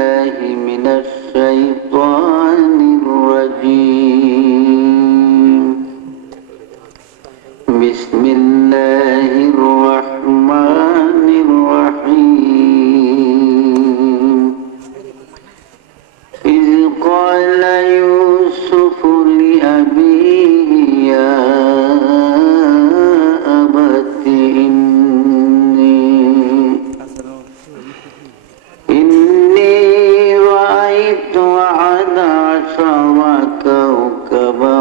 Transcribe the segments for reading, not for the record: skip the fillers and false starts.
بالله من الشيطان الرجيم بسم الله الرحمن الرحيم إذ قال يوسف لأبيه يا أبت إني رأيت أحد عشر كوكبا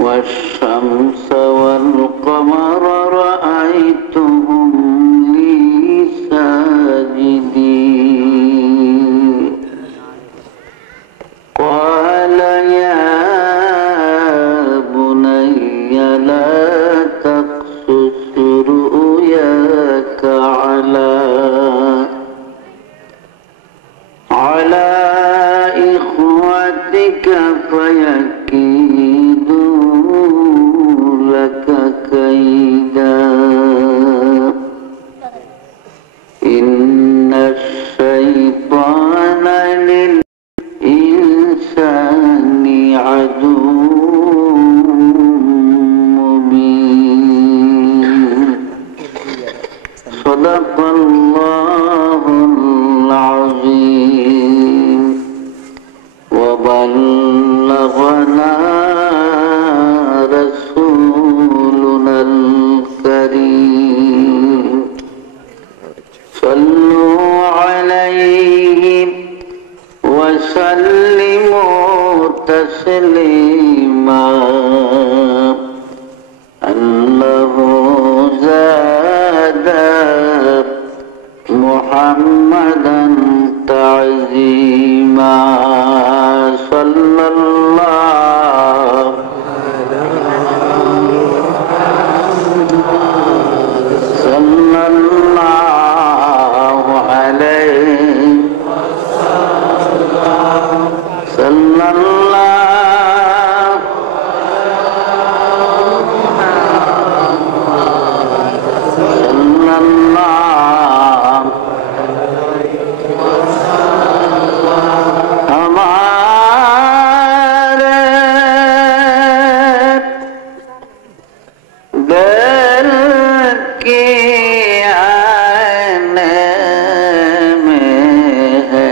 والشمس والقمر رأيتهم لي ساجدين قال يا بني لا تقصص رؤياك على إخوتك فيكيدوا لك كيدا إن الشيطان للإنسان عدو مبين صدق الله العظيم وبلغنا رسولنا الكريم صلوا عليه وسلموا تسليما أنه زاد محمدا تعظيما صلى الله عليه صلى الله हमारे दिल की आईने में है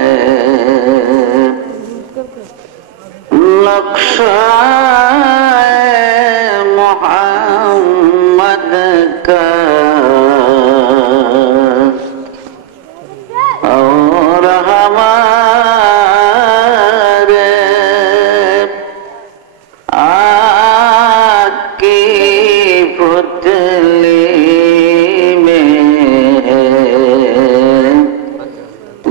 नक्शा मोहम्मद का और हमारे आकी पुतली में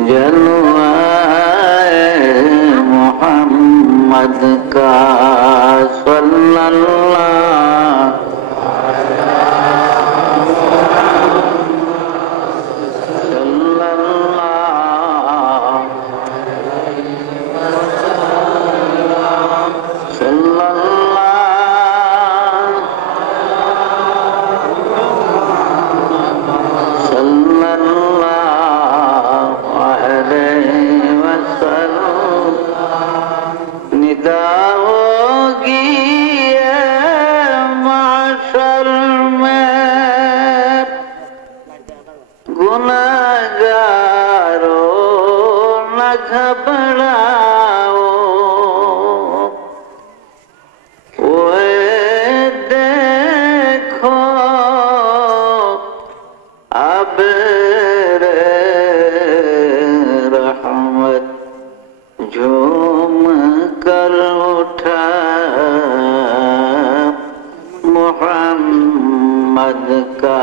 जलवाए मोहम्मद का सल्लल्लाहु घबराओ ओए देखो अब रे रहमत झूम कर उठा मोहम्मद का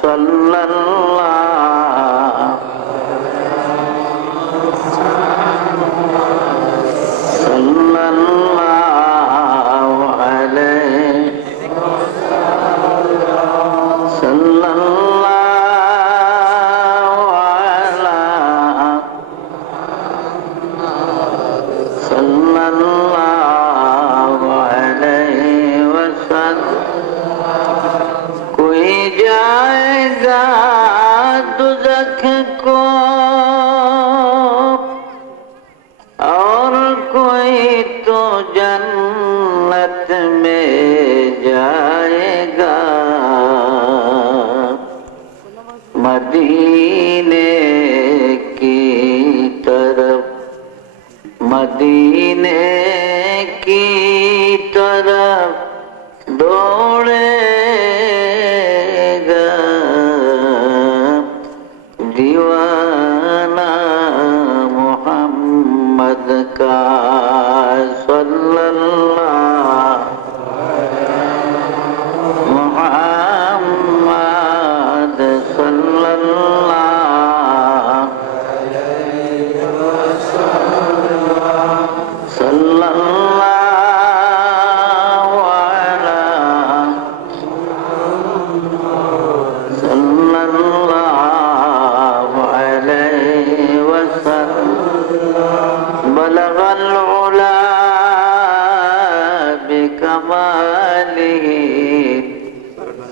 सल्लल्लाहु कोई जा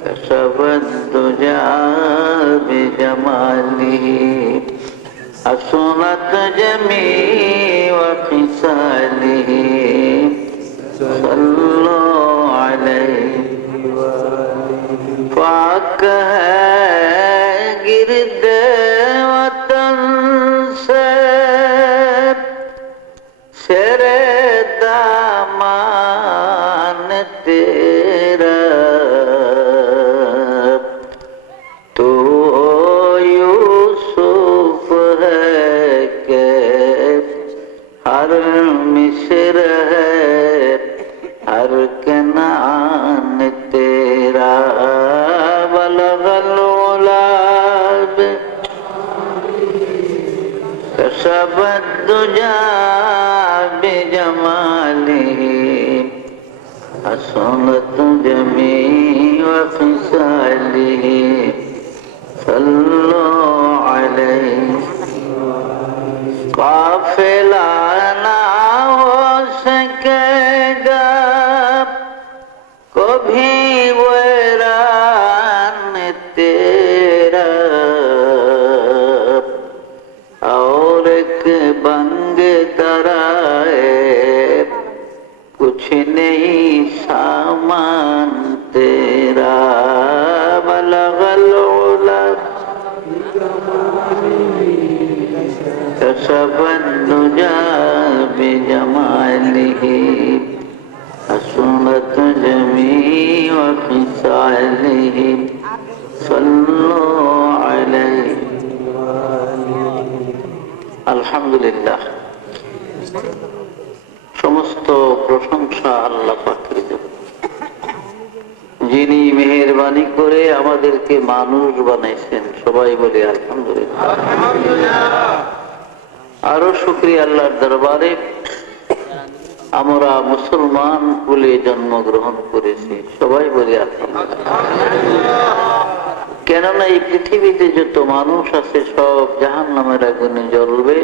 كشف الدجى بجماله حسنت جميع خصاله صلوا عليه پاک ہے گرد وطن سے سر دامان تیرا تو یوسف ہے کہ ہر مصر ہے ہر کنعان تیرا بلغ الغلاب كشف الدجى بجماله حسنت جميع خصاله صلوا عليه قافلہ نہ ہو سکے گا کبھی ویران تیرا اور ایک بنگ درائے کچھ نہیں سامان تیرا بلغ العلا كشف الدجى بجماله حسنت جميع خصاله صلوا عليه আলহামদুলিল্লাহ সমস্ত প্রশংসা আল্লাহ পাকের জন্য যিনি মেহেরবানি করে আমাদেরকে মানুষ বানাইছেন সবাই বলে আলহামদুলিল্লাহ আরো শুকরিয়া আল্লাহর দরবারে আমরা মুসলমান কুলে জন্মগ্রহণ করেছি সবাই বলি আলহামদুলিল্লাহ কেননা এই পৃথিবীতে যত মানুষ আছে সব জাহান্নামের আগুনে জ্বলবে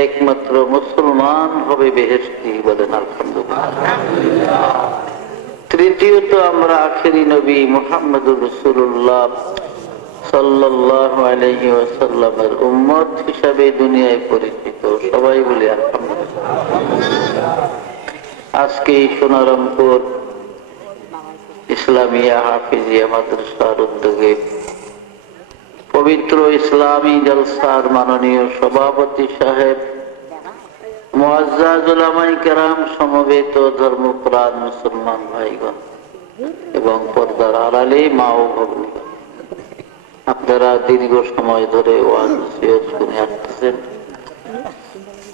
একমাত্র মুসলমান হবে বেহেশতি বলেন আলহামদুলিল্লাহ তৃতীয়ত আমরা আখেরি নবী মুহাম্মদুর রাসূলুল্লাহ সাল্লাল্লাহু আলাইহি ওয়াসাল্লামের উম্মত হিসাবে দুনিয়ায় পরিচিত সবাই বলি আলহামদুলিল্লাহ আজকে সোনারামপুর ইসলামিয়া হাফিজিয়া মাদ্রাসার উদ্যোগে পবিত্র ইসলামী জলসার মাননীয় সভাপতি সাহেব মুআজ্জাজ উলামায়ে কেরাম সমবেত ধর্মপ্রাণ মুসলমান ভাইগণ এবং পর্দার আড়ালে মা ও ভগ্নীগণ আপনারা দীর্ঘ সময় ধরে ওয়াজ নসিহত শুনে আসতেছেন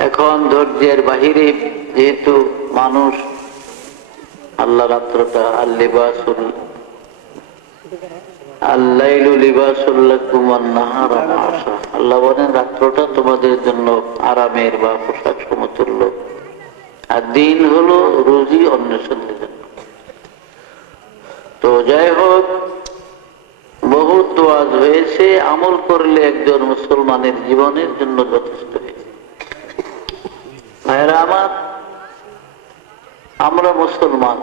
এখন ধৈর্যের বাহিরে যেহেতু মানুষ আল্লাহ রাত্রটা আল্লাইলু লিবাসুল লাকুম ওয়ান নাহারু মাআশা আল্লাহ বলেন রাত্রটা তোমাদের জন্য আরামের বা পোশাক সমতুল্য আর দিন হলো রুজি অন্বেষণের জন্য তো যাই হোক বহুত ওয়াজ হয়েছে আমল করলে একজন মুসলমানের জীবনের জন্য যথেষ্ট হয়েছে ভাইরা আমার আমরা মুসলমান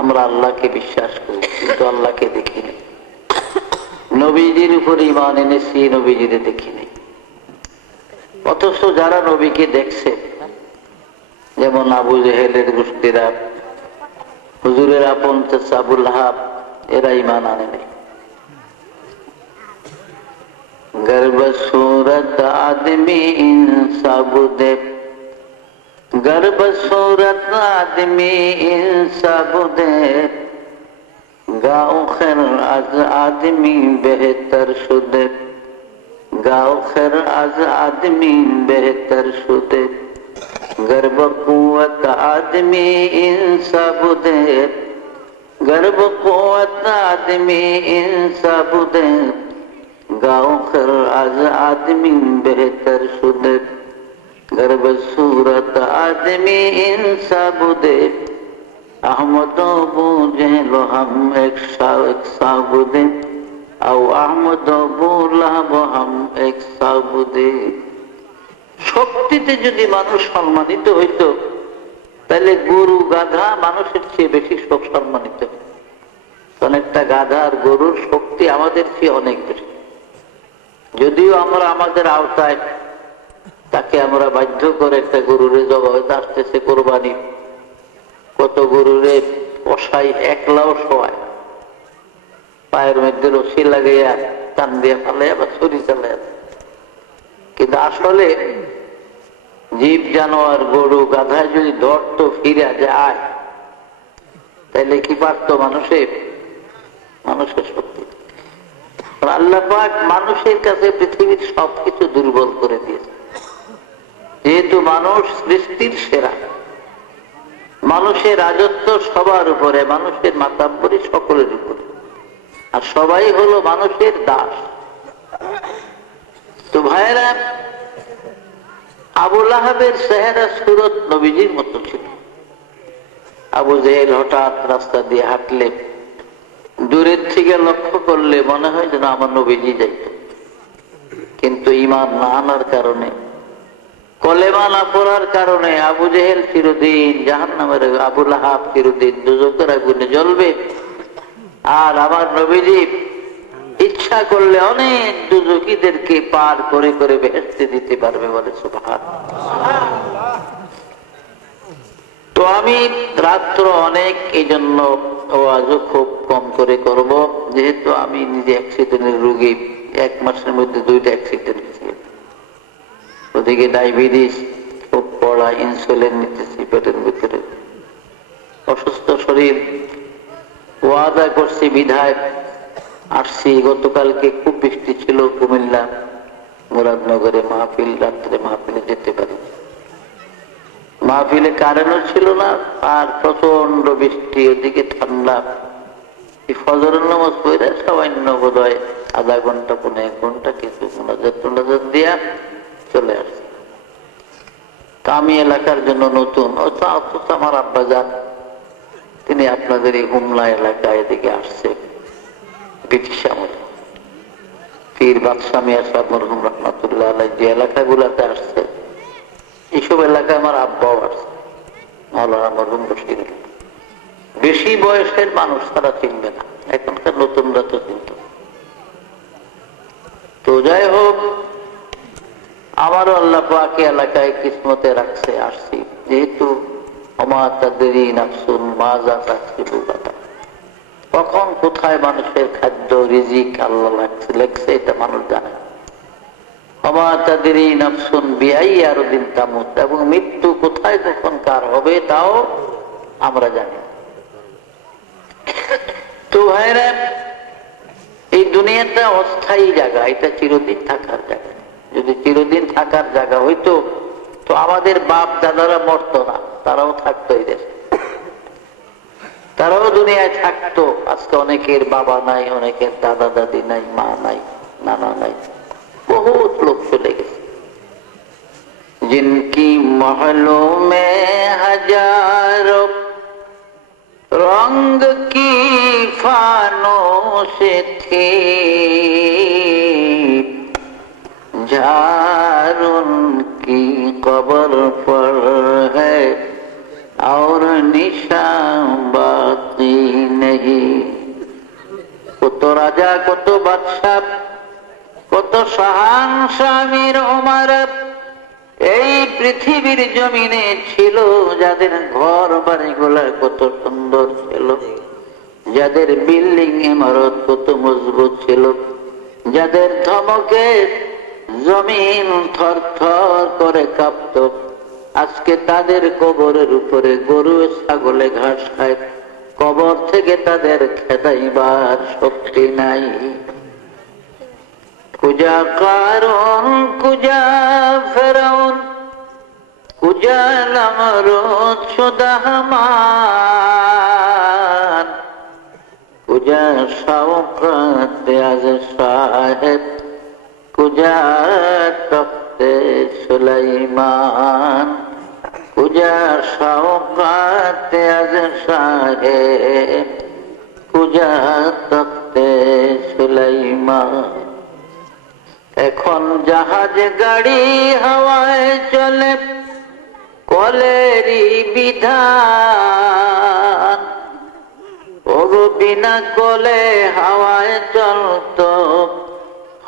আমরা আল্লাহকে বিশ্বাস করি কিন্তু আল্লাহকে দেখি না নবীজির উপর ঈমান এনেছি নবীজির দেখি নাই অথচ যারা নবীকে দেখছে যেমন আবু জেহেলের গোষ্ঠীরা হুজুরের আপন চাচা আবুল লাহাব এরা ঈমান আনে নাই গর্ব सूरत आदमी इंसाब दे गर्भ सूरत आदमी इंसाब दे गाँव खैर आज आदमी बेहतर शुदे गाँव खैर आज आदमी बेहतर शुदे गर्भ कुवत आदमी इंसाब दे गर्भ कुवत आदमी इंसाब दे गाँव खैर आज आदमी बेहतर शुदे गर्भ सूरत आदमी इंसाब दे अहमद बूझे लो हम एक साबुदे आओ अहमद बुलाब हम एक साबुदे শক্তিতে যদি মানুষ সম্মানিত হইতো তাহলে গরু গাধা মানুষের চেয়ে বেশি সম্মানিত। অনেকটা গাধা আর গরুর শক্তি আমাদের চেয়ে অনেক বেশি। যদিও আমরা আমাদের আওতায় তাকে আমরা বাধ্য করে একটা গরুরে জবাই আসতেছে কোরবানি, কত গরুরে কষাই একলাও শোয়ায়, পায়ের মধ্যে রশি লাগাইয়া টান দিয়ে ফালাইয়া বা ছুরি চালাইয়া। কিন্তু আসলে জীব জানোয়ার গরু গাধা যদি ধরতো ফিরা যায়, তাইলে কি পারতো মানুষের শক্তি? আল্লাহ পাক মানুষের কাছে পৃথিবীর সবকিছু দুর্বল করে দিয়েছে। যেহেতু মানুষ সৃষ্টির সেরা, মানুষের রাজত্ব সবার উপরে, মানুষের মাতাব্বরি সকলের উপরে, আর সবাই হলো মানুষের দাস। তো ভাইরা, আবু লাহাবের চেহারা সুরত নবীজির মতো ছিল। আবু জেহেল হঠাৎ রাস্তা দিয়ে হাঁটলে দূরের থেকে লক্ষ্য করলে মনে হয় যেন আমার নবীজি যাইত। কিন্তু ঈমান না আনার কারণে, কলেমা না পড়ার কারণে আবু জেহেল চিরদিন জাহান্নামের, আবু লাহাব চিরদিন দুজকের আগুনে জ্বলবে। আর আমার নবীজি ইচ্ছা করলে অনেক দুজকিদেরকে পার করে করে বেহেশতে দিতে পারবে, বলে সুবহানাল্লাহ। তো আমি রাত্র অনেক, এই জন্য ওয়াজও খুব কম করে করব, যেহেতু আমি নিজে অ্যাক্সিডেন্টের রোগী। 1 মাসের মধ্যে 2টা অ্যাক্সিডেন্ট হয়েছে। ওদিকে ডায়াবেটিস খুব পড়া, ইনসুলিন নিতেছি পেটের ভিতরে, অসুস্থ শরীর। ওয়াদা করছি বিধায় আসছি। গতকালকে খুব বৃষ্টি ছিল কুমিল্লা মুরাদনগরে মাহফিল, রাত্রে মাহফিলে যেতে পারি। মাহফিলে কারেন্টও ছিল না, আর প্রচন্ড বৃষ্টি, ওদিকে ঠান্ডা। ফজরের নামাজ পড়ে সামান্য বোধহয় আধা ঘন্টা 1 ঘন্টা কিছু মোনাজাত দিয়া চলে আসছে। তা আমি এলাকার জন্য নতুন, অথচ আমার আব্বা যান, তিনি আপনাদের এই হুমলা এলাকায় এদিকে আসছে ব্রিটিশ আমলে। পীর বাদশাহ মিয়া সাহেব মরহুম রহমাতুল্লাহ আলাইহি যে এলাকাগুলাতে আসছে, এইসব এলাকায় আমার আব্বাও আসছে, মাওলানা মরহুম বশির। বেশি বয়সের মানুষ তারা চিনবে না, এখনকার নতুনরা তো চিনত। তো যাই হোক, আমারও আল্লাহ পাক এলাকায় কিসমতে রাখছে, আসছি। যেহেতু ওমা তাদরি নাফসুন মাজা তাকসিবু গাদা, কখন কোথায় মানুষের খাদ্য রিজিক আল্লাহ লেখছে এটা মানুষ জানে। ওমা তাদরি নাফসুন বিআই আরদিন তামুত, এবং মৃত্যু কোথায় কখন কার হবে তাও আমরা জানি। তো ভাইরা, এই দুনিয়াটা অস্থায়ী জায়গা, এটা চিরদিন থাকার জায়গা। যদি চিরদিন থাকার জায়গা হইতো তো আমাদের বাপ দাদারা মরতো না, তারাও থাকতো এই দেশে, তারাও দুনিয়ায় থাকতো। আজকে অনেকের বাবা নাই, অনেকের দাদা দাদি নাই, মা নাই, নানা নাই, বহুত লোক চলে গেছে। जिनकी महलों में हजारों रंग की फानोस थी, झार उनकी कब्र पर है और निशान बाकी नहीं। কত রাজা, কত বাদশাহ, কত শাহান শামির ওমর এই পৃথিবীর জমিনে ছিল, যাদের ঘর বাড়িগুলা কত সুন্দর ছিল, যাদের বিল্ডিং ইমারত কত মজবুত ছিল, যাদের ধমকে জমিন থরথর করে কাঁপত। আজকে তাদের কবরের উপরে গরু ছাগলে ঘাস খায়, কবর থেকে তাদের খেদাইবার শক্তি নাই। কুজা কারণ, কুজা ফেরাউন, কুজা নমরুদ শুদা হামান, কুজা শওকত আজ সাহেব, কুজা তখতে সুলাইমান, কুজা শওকত আজ সাহেব, কুজা তখতে সুলাইমান। এখন জাহাজ গাড়ি হাওয়ায় চলে, কলেরই বিধান। ওগো বিনা কোলে হাওয়ায় চলত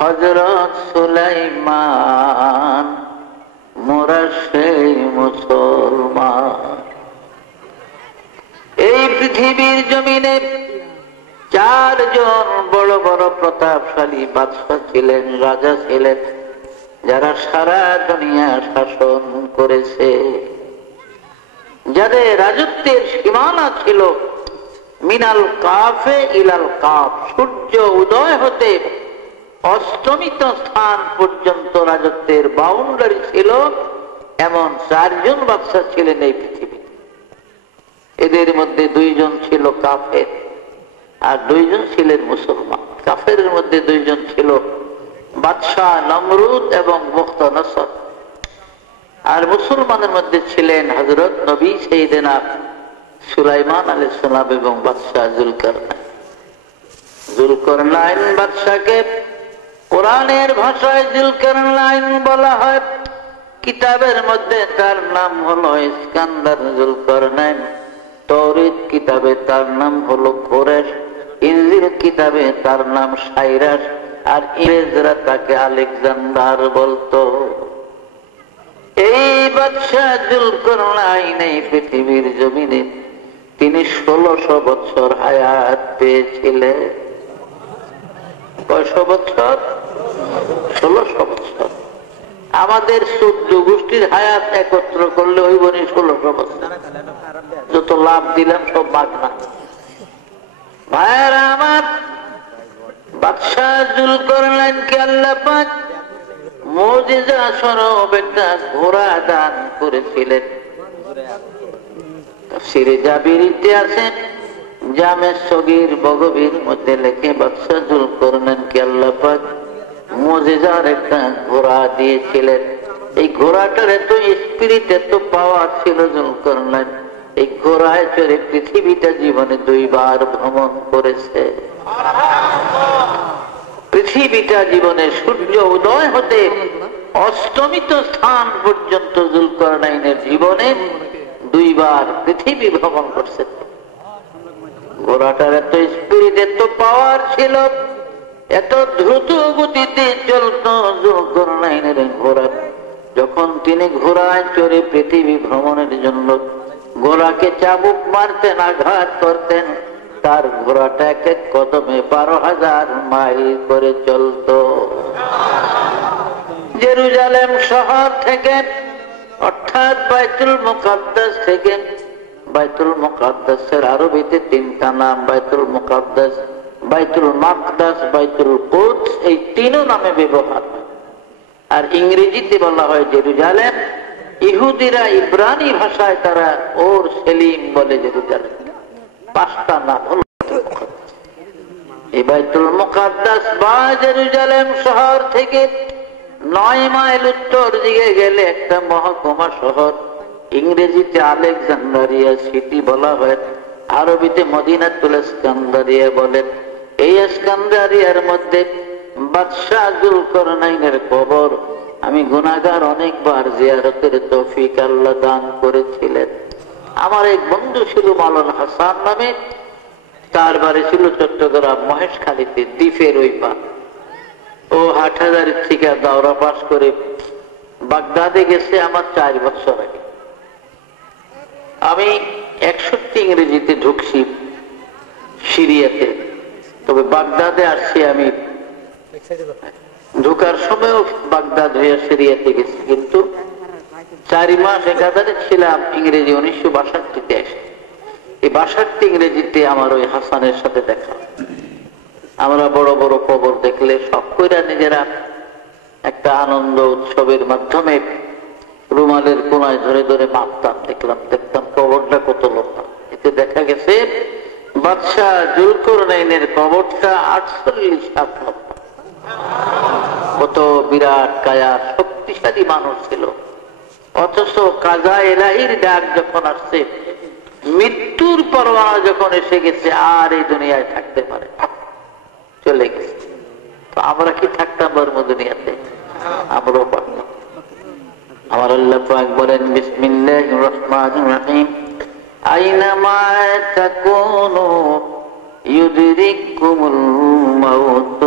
হযরত সুলাইমান, মোরা সেই মুসলমান। এই পৃথিবীর জমিনে চারজন বড় বড় প্রতাপশালী বাদশা ছিলেন, রাজা ছিলেন, যারা সারা দুনিয়া শাসন করেছে, যাদের রাজত্বের সীমানা ছিল মিনাল কাফে ইলাল কাফ, সূর্য উদয় হতে অস্তমিত স্থান পর্যন্ত রাজত্বের বাউন্ডারি ছিল। এমন চারজন বাদশা ছিলেন এই পৃথিবী। এদের মধ্যে দুইজন ছিল কাফের আর দুইজন ছিলেন মুসলমান। কাফের মধ্যে দুইজন ছিল বাদশাহ নমরুদ এবং মুখতানসর, আর মুসলমানের মধ্যে ছিলেন হযরত নবী সাইয়েদনা সুলাইমান আলাইহিস সালাম এবং বাদশাহ যুলকারনাইন। যুলকারনাইন বাদশাকে কোরআনের ভাষায় যুলকারনাইন বলা হয়, কিতাবের মধ্যে তার নাম হলো ইস্কান্দার যুলকারনাইন, তৌরাত কিতাবে তার নাম হলো কোরেশ, ইনজিল কিতাবে তার নাম সাইরাস, আর ইংরেজরা তাকে আলেকজান্ডার বলতো। এই বাদশাহ যুলকারনাইন এই পৃথিবীর জমিনে তিনি 1600 বছর হায়াত পেয়েছিলেন। কয়শো বছর? 1600 বছর। আমাদের 14 গোষ্ঠীর হায়াত একত্র করলে হইব নি 1600 বছর। যত লাভ দিলাম সব মাগনা। ভাইয়েরা আমার, বাদশাহ যুলকারনাইনকে আল্লাহ পাক মুজিজা স্বরূপ একটা ঘোড়া দান করেছিলেন। তাফসীরে জাবিরিতে আছে, জামে সগীর বগবীর মধ্যে লেখে বাদশাহ যুলকারনাইনকে আল্লাহ পাক মুজিজার একটা ঘোড়া দিয়েছিলেন। এই ঘোড়াটার এত স্পিরিট, এত পাওয়ার ছিল যুলকারনাইন, এই ঘোড়ায় চড়ে পৃথিবীটা জীবনে 2 বার ভ্রমণ করেছে। পৃথিবীটা জীবনে সূর্য উদয় হতে অস্তমিত স্থান পর্যন্ত যুলকারনাইনের জীবনে 2 বার পৃথিবী ভ্রমণ করছে। ঘোড়াটার এত স্পিরিট, এত পাওয়ার ছিল, এত দ্রুত গতিতে চলত যুলকারনাইনের ঘোড়া। যখন তিনি ঘোড়ায় চড়ে পৃথিবী ভ্রমণের জন্য ঘোড়াকে চাবুক মারতেন, আঘাত করতেন, তার ঘোড়াটা এক এক কদমে 12,000 মাইল করে চলত। জেরুজালেম শহর থেকে, অর্থাৎ বাইতুল মুকাদ্দাস থেকে, বাইতুল মুকাদ্দাসের আরবিতে 3টা নাম, বাইতুল মুকাদ্দাস, বাইতুল মাকদাস, বাইতুল কুদস, এই 3 নামে ব্যবহার হয়। আর ইংরেজিতে বলা হয় জেরুজালেম। ইহুদিরা ইব্রানি ভাষায় তারা ওর সেলিম বলে জেরুজালেম। 5টা নাম হলো এই বাইতুল মুকাদ্দাস বা জেরুজালেম শহর থেকে 9 মাইল উত্তর দিকে গেলে একটা মহকুমা শহর, ইংরেজিতে আলেকজান্ডারিয়া সিটি বলা হয়, আরবিতে মদিনাতুল ইস্কান্দারিয়া বলে। এই ইস্কান্দারিয়ার মধ্যে বাদশাহ যুলকারনাইনের কবর আমি গুনাহগার অনেকবার জিয়ারতের তৌফিক আল্লাহ দান করেছিলেন। আমার এক বন্ধু ছিল মাওলানা হাসান নামে, তার বাড়ি ছিল চট্টগ্রাম মহেশখালীতে, দ্বীপের ওই পার। ও হাটহাজারী থেকে দাওরা পাস করে বাগদাদে গেছে আমার 4 বছর আগে। আমি 61 ইংরেজিতে ঢুকছি সিরিয়াতে, তবে বাগদাদে আসছি আমি ঢোকার সময়ও বাগদাদ হয়ে সিরিয়াতে গেছি, কিন্তু 4 মাস একাধারে ছিলাম ইংরেজি 1962-তে এসে। এই 62 ইংরেজিতে আমার ওই হাসানের সাথে দেখা। আমরা বড় বড় কবর দেখলে সব কইরা নিজেরা একটা আনন্দ উৎসবের মাধ্যমে রুমালের কোনায় ধরে ধরে মাপতাম, দেখতাম কবরটা কত লম্বা। এতে দেখা গেছে বাদশাহ যুলকারনাইনের কবরটা 48 হাত লম্বা। কত বিরাট কায়া, শক্তিশালী মানুষ ছিল। অথচ কাজা ইলাহির ডাক যখন আসছে, মৃত্যুর পরোয়ানা যখন এসে গেছে, আর এই দুনিয়ায় থাকতে পারে, চলে গেছে। তো আমরা কি থাকতাম বর্ম দুনিয়াতে? আমরাও পারতাম। আমার আল্লাহ পাক বলেন, বিসমিল্লাহির রহমানির রহিম, আইনামা তাকুনু ইউদরিকুমুল মাউত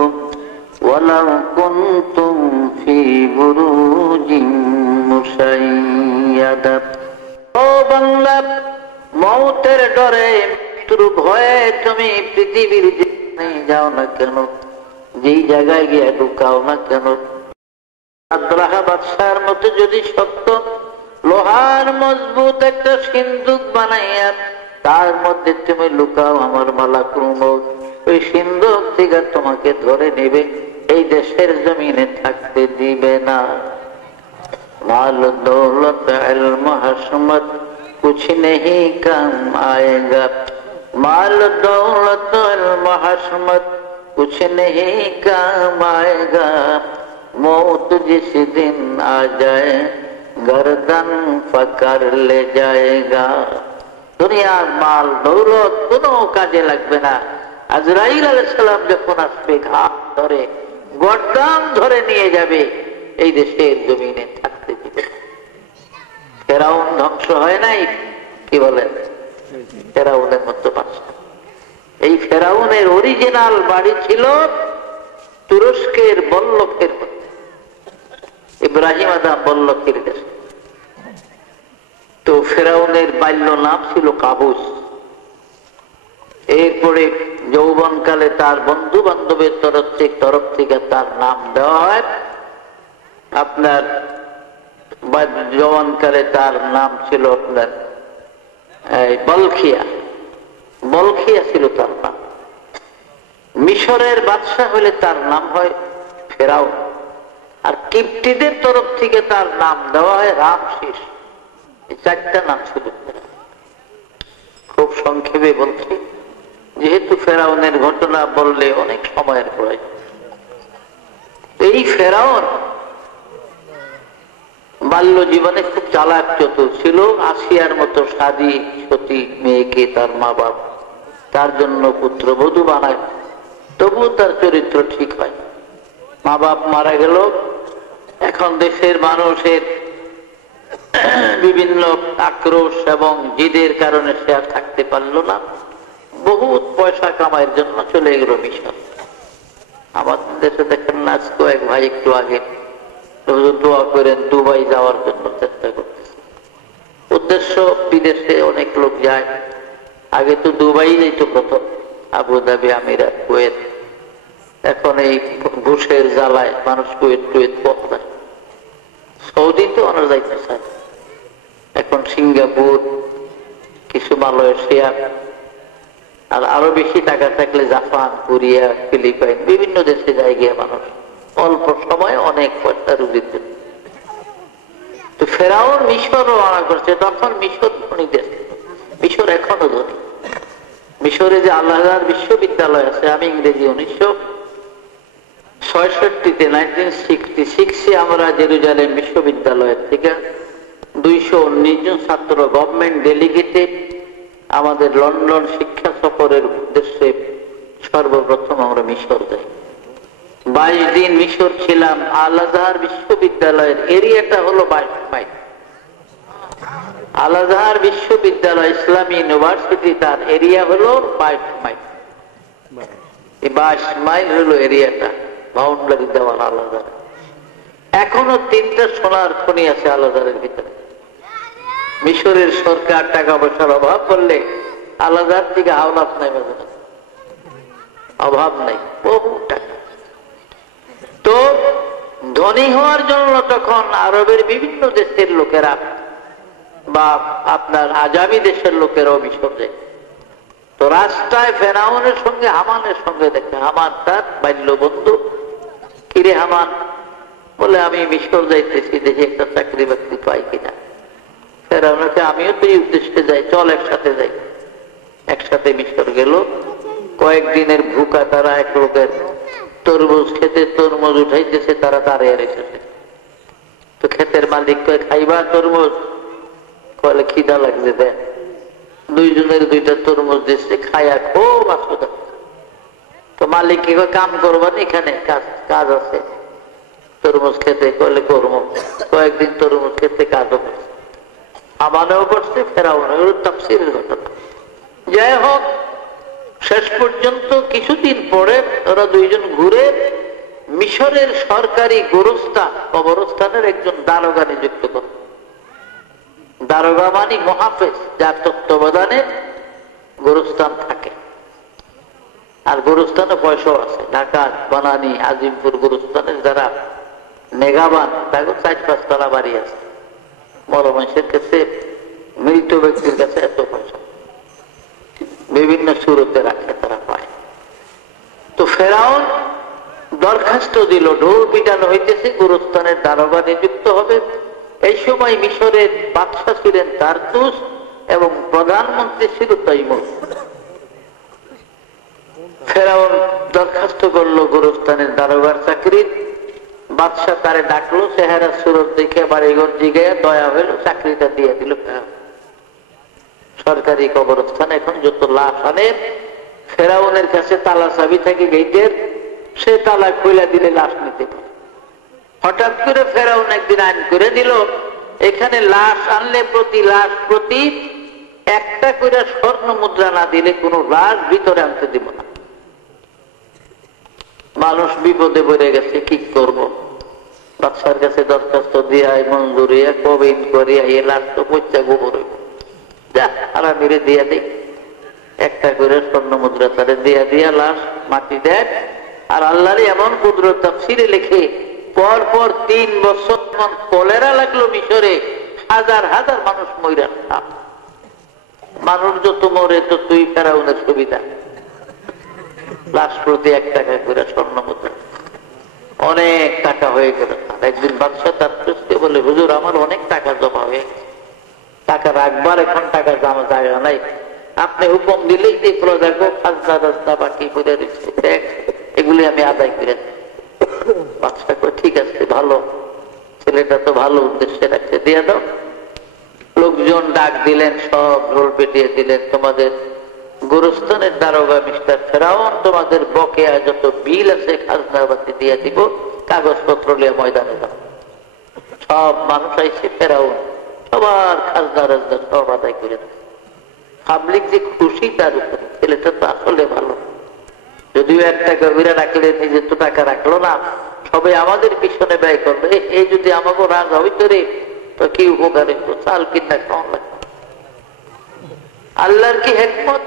ওয়ালাউ কুনতুম ফি বুরুজিন মুশাইয়াদা। ও বান্দা, মৌতের ডরে, মৃত্যুর ভয়ে তুমি পৃথিবীর যেখানে যাও না কেন, যেই জায়গায় গিয়ে ঢুকাও না কেন, আব্রাহা বাদশার মতো যদি সত্য লোহার মজবুত একটা সিন্দুক বানাইয়া তার মধ্যে তুমি লুকাও, আমার মালাকুল মউত ওই সিন্দুক থেকে তোমাকে ধরে নেবে, এই দেশের জমিনে থাকতে দিবে না। মাল দৌলত ইলম হশমত कुछ नहीं काम आएगा, माल दौलत इल्म हशमत कुछ नहीं काम आएगा, मौत जिस दिन आ जाए गर्दन पकड़ ले जाएगा। দুনিয়ার মাল দৌলত কোনো কাজে লাগবে না। আজরাইল আলাইহিস সালাম যখন আসবে ঘাট ধরে গর্দান ধরে নিয়ে যাবে, এই দেশের জমিনে থাকতে দিবে। ফেরাউন ধ্বংস হয় নাই, কি বলেন? ফেরাউনের মতো বাদশা। এই ফেরাউনের অরিজিনাল বাড়ি ছিল তুরস্কের বল্লকের মধ্যে, ইব্রাহিম আদম বল্লকের দেশে। তো ফেরাউনের বাল্য নাম ছিল কাবুস। এরপরে যৌবনকালে তার বন্ধু বান্ধবের তরফ থেকে তার নাম দেওয়া হয় আপনার, যৌবনকালে তার নাম ছিল আপনার বলখিয়া। বলখিয়া ছিল তার নাম। মিশরের বাদশা হলে তার নাম হয় ফেরাউন। আর কিপ্টিদের তরফ থেকে তার নাম দেওয়া হয় রামসিস। এই চারটা নাম ছিল। খুব সংক্ষেপে বলছি, যেহেতু ফেরাউনের ঘটনা বললে অনেক সময়ের প্রয়োজন। এই ফেরাউন বাল্য জীবনে খুব চালাক চতুর ছিল। আসিয়ার মতো সাদী সতী মেয়েকে তার মা বাপ তার জন্য পুত্রবধূ বানায়, তবুও তার চরিত্র ঠিক হয়। মা বাপ মারা গেল, এখন দেশের মানুষের বিভিন্ন আক্রোশ এবং জিদের কারণে সে আর থাকতে পারল না। বহুত পয়সা কামাইয়ের জন্য চলে গেল মিশর। আমাদের দেশে দেখেন না, কয়েক ভাই একটু আগে দোয়া করেন দুবাই যাওয়ার জন্য চেষ্টা করতেছে। উদ্দেশ্য বিদেশে অনেক লোক যায়। আগে তো দুবাই যেত প্রথম, আবুধাবি, আমিরাত, কুয়েত। এখন এই ঘুষের জ্বালায় মানুষ কুয়েত টুয়েত পথ। সৌদি তো অনেক যাইতে চায়। এখন সিঙ্গাপুর, কিছু মালয়েশিয়া, আর আরো বেশি টাকা থাকলে জাপান, কোরিয়া, ফিলিপাইন, বিভিন্ন দেশে যায় গিয়ে মানুষ অল্প সময় অনেক পয়সা রুজির জন্য। তো ফেরাউন মিশরও আনা করছে। তখন মিশর ধনী দেশ, মিশর এখনো ধনী। মিশরে যে আল-আজহার বিশ্ববিদ্যালয় আছে, আমি ইংরেজি 1966 আমরা জেরুজালেম বিশ্ববিদ্যালয়ের থেকে 219 জন ছাত্র গভর্নমেন্ট ডেলিগেটে আমাদের লন্ডন শিক্ষা সফরের উদ্দেশ্যে সর্বপ্রথম আমরা মিশর যাই। 22 দিন মিশর ছিলাম। আল-আজহার বিশ্ববিদ্যালয়ের এরিয়াটা হলো 22 মাইল। আল-আজহার বিশ্ববিদ্যালয় ইসলামী ইউনিভার্সিটি, তার এরিয়া হলো 22 মাইল। এই 22 মাইল হলো এরিয়াটা, বাউন্ডারি দেওয়ার আল-আজহার। এখনো 3টা সোনার খনি আছে আল-আজহারের ভিতরে। মিশরের সরকার টাকা পয়সার অভাব করলে আল-আজহার থেকে হাওলাত নাই, অভাব নাই, বহু টাকা। তো ধনী হওয়ার জন্য তখন আরবের বিভিন্ন দেশের লোকেরা বা আপনার আজামি দেশের লোকেরাও মিশর যায়। তো রাস্তায় ফেরাউনের সঙ্গে হামানের সঙ্গে দেখে, হামান তার বাল্য বন্ধু। কিরে হামান? বলে আমি মিশর যাইতেছি, দেখি একটা চাকরি বাকরি পাই কিনা। ফেরাউনকে আমিও তো এই উদ্দেশ্যে যাই, চল একসাথে যাই। একসাথে মিশর গেল। কয়েকদিনের ভুকা তারা এক লোকের তরমুজ খেতে, তরমুজ উঠাইতেছে, তারা দাঁড়িয়ে রেখেছে। তো ক্ষেতের মালিক কয়ে খাইবা তরমুজ? কলে খিদা লাগছে, দেন। 2 জনের 2টা তরমুজ দিচ্ছে, খাইয়া খুব আসুদা। তো মালিক কি কাম করবেন? এখানে কাজ আছে তরমুজ খেতে। কলে করবো। কয়েকদিন তরমুজ খেতে কাজও করছে, আমানেও করছে, ফেরাউনেও। তাফসীরের ঘটনা। যাই হোক, শেষ পর্যন্ত কিছুদিন পরে ওরা দুইজন ঘুরে মিশরের সরকারি গোরস্থান কবরস্থানের একজন দারোগা নিযুক্ত করে। দারোগা মানে মহাফেজ, যার তত্ত্বাবধানে গোরস্থান থাকে। আর গোরস্থানে পয়সাও আছে। ঢাকা, বানানি, আজিমপুর গোরস্থানের যারা মেঘাবান তাকে 4-5 তলা বাড়ি আছে। বড় মানুষের কাছে, মৃত ব্যক্তির কাছে এত পয়সা বিভিন্ন সুরতে রাখে, তারা পায়। তো ফেরাউন দরখাস্ত দিল, ঢোল পিটানো হইতেছে, গোরস্থানের দারোগা নিযুক্ত হবে। এই সময় মিশরের বাদশা ছিলেন তারতুস এবং প্রধানমন্ত্রী ছিল তৈমুর। ফেরাউন দরখাস্ত করলো গোরস্থানের দারোগার চাকরির। বাদশা তারে ডাকলো, চেহারা সুরত দেখে বাড়িঘর জিগে দয়া হইল, চাকরিটা দিয়ে দিল। সরকারি কবরস্থান এখন যত লাশ আনে, ফেরাউনের কাছে তালা চাবি থাকে গেটের, সে তালা খুলে দিলে লাশ নিতে পারে। হঠাৎ করে ফেরাউন একদিন আইন করে দিল, এখানে লাশ আনলে প্রতি লাশ প্রতি 1টা করে স্বর্ণ মুদ্রা না দিলে কোনো লাশ ভিতরে আনতে দিব না। মানুষ বিপদে পড়ে গেছে, কি করব? বাদশার কাছে দরখাস্ত দিয়া মঞ্জুরিয়া কবিন করিয়া এ লাশ তো পচা গোবর যা আর মেরে দিয়া দিই। 1টা করে স্বর্ণ মুদ্রা তারে দিয়া দিয়া লাশ মাটি দেয়। আর আল্লাহর এমন কুদরত, তাফসীরে লেখে পর পর 3 বছর কলেরা লাগলো মিশরে, হাজার হাজার মানুষ মইরা। মানুষ যত মরে ততই ফেরাউনের সুবিধা। লাশ প্রতি 1 টাকা করে স্বর্ণ মুদ্রা, অনেক টাকা হয়ে গেল। একদিন বাদশা তারতুসকে বলে, হুজুর আমার অনেক টাকা জমা হয়ে গেছে, টাকা রাখবার এখন টাকা জমা জায়গা নাই, আপনি হুকুম দিলেই যে প্রজাকে খাজনা রাস্তা বাকি করে রেখেছে ট্যাক্স এগুলি আমি আদায় করে। বাদশা কয় ঠিক আছে, ভালো, ছেলেটা তো ভালো উদ্দেশ্যে রাখছে, দিয়ে দাও। লোকজন ডাক দিলেন, সব ঢোল পেটিয়ে দিলেন, তোমাদের গোরস্থানের দারোগা মিস্টার ফেরাউন তোমাদের বকেয়া যত বিল আছে খাজনা বাতি দিয়ে দিব, কাগজপত্র নিয়ে ময়দানে দাও। সব মানুষ আইসে, ফেরাউন সবার খাজনা রাজনা সব আদায় করে দেয়। পাবলিক যে খুশি তার উপরে, ছেলেটা তো আসলে ভালো, যদিও 1 টাকা করে রাখলে নিজে তো টাকা রাখলো না, সবাই আমাদের পিছনে ব্যয় করবে। এই যদি আমাকে রাজা হইতো রে, তো কি উপকার হইতো, চাল কিনা খাওয়া লাগবে। আল্লাহর কি হিকমত!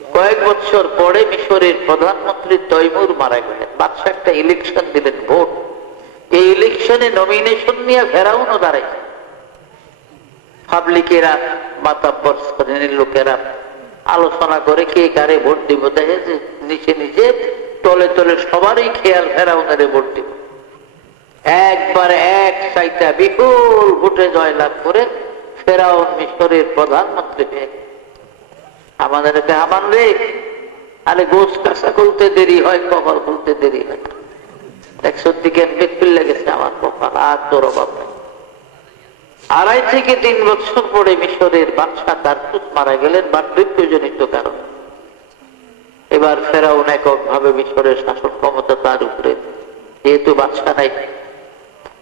কয়েক বছর পরে মিশরের প্রধানমন্ত্রী তৈমুর মারা গেলেন। বাদশা একটা ইলেকশন দিলেন, ভোট। এই ইলেকশনে নমিনেশন নিয়ে ফেরাউনও দাঁড়াইছে। পাবলিকেরা, মাতাব্বর শ্রেণীর লোকেরা আলোচনা করে কে কারে ভোট দিব। দেখে নিচে নিচে তলে তলে সবারই খেয়াল ফেরাউনের ভোট দিব। একবার এক সাইটা বিপুল ভোটে জয়লাভ করে ফেরাউন মিশরের প্রধানমন্ত্রী হয়ে। আমাদের হামান রে, আরে গোস কাঁচা খুলতে দেরি হয়, কপাল খুলতে দেরি হয়। 100 দিকে খুলে গেছে আমার কপাল, আর তোর অভাব নেই। 2.5 থেকে 3 বছর পরে মিশরের বাদশা তারতুস মারা গেলেন বার্ধক্যজনিত কারণে। এবার ফেরাউন এককভাবে মিশরের শাসন ক্ষমতা তার উপরে, যেহেতু বাদশা নাই।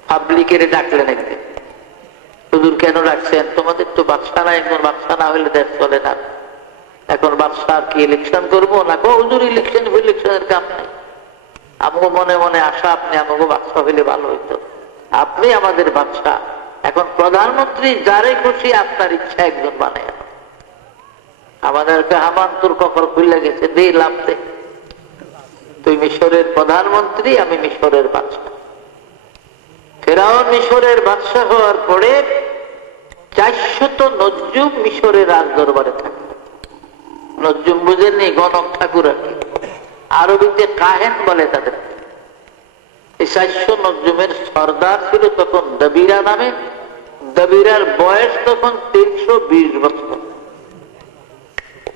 পাবলিকের ডাকলেন একদিন, হুজুর কেন ডাকছেন? তোমাদের তো বাদশা নাই, একজন বাদশা না হইলে দেশ চলে না। এখন বাদশা আর কি ইলেকশন করবো না? হুজুর ইলেকশনের কাম নাই, আমাকে মনে মনে আশা আপনি আমাকে বাদশা হইলে ভালো হইতো। আপনি আমাদের বাদশা, এখন প্রধানমন্ত্রী যারে খুশি আপনার ইচ্ছা একজন বানায়। আমাদেরকে হামান তোর কপাল খুলে গেছে, দিয়ে লাভ দে, তুই মিশরের প্রধানমন্ত্রী, আমি মিশরের বাদশা। ফেরাউন মিশরের বাদশা হওয়ার পরে 400 নজুম মিশরের রাজ দরবারে থাকে। নজুম বুঝেননি? গণক ঠাকুর আর কি, আরবিতে কাহেন বলে তাদের। এই 400 নজুমের সর্দার ছিল তখন দবিরা নামে। দবিরার বয়স তখন 320 বছর।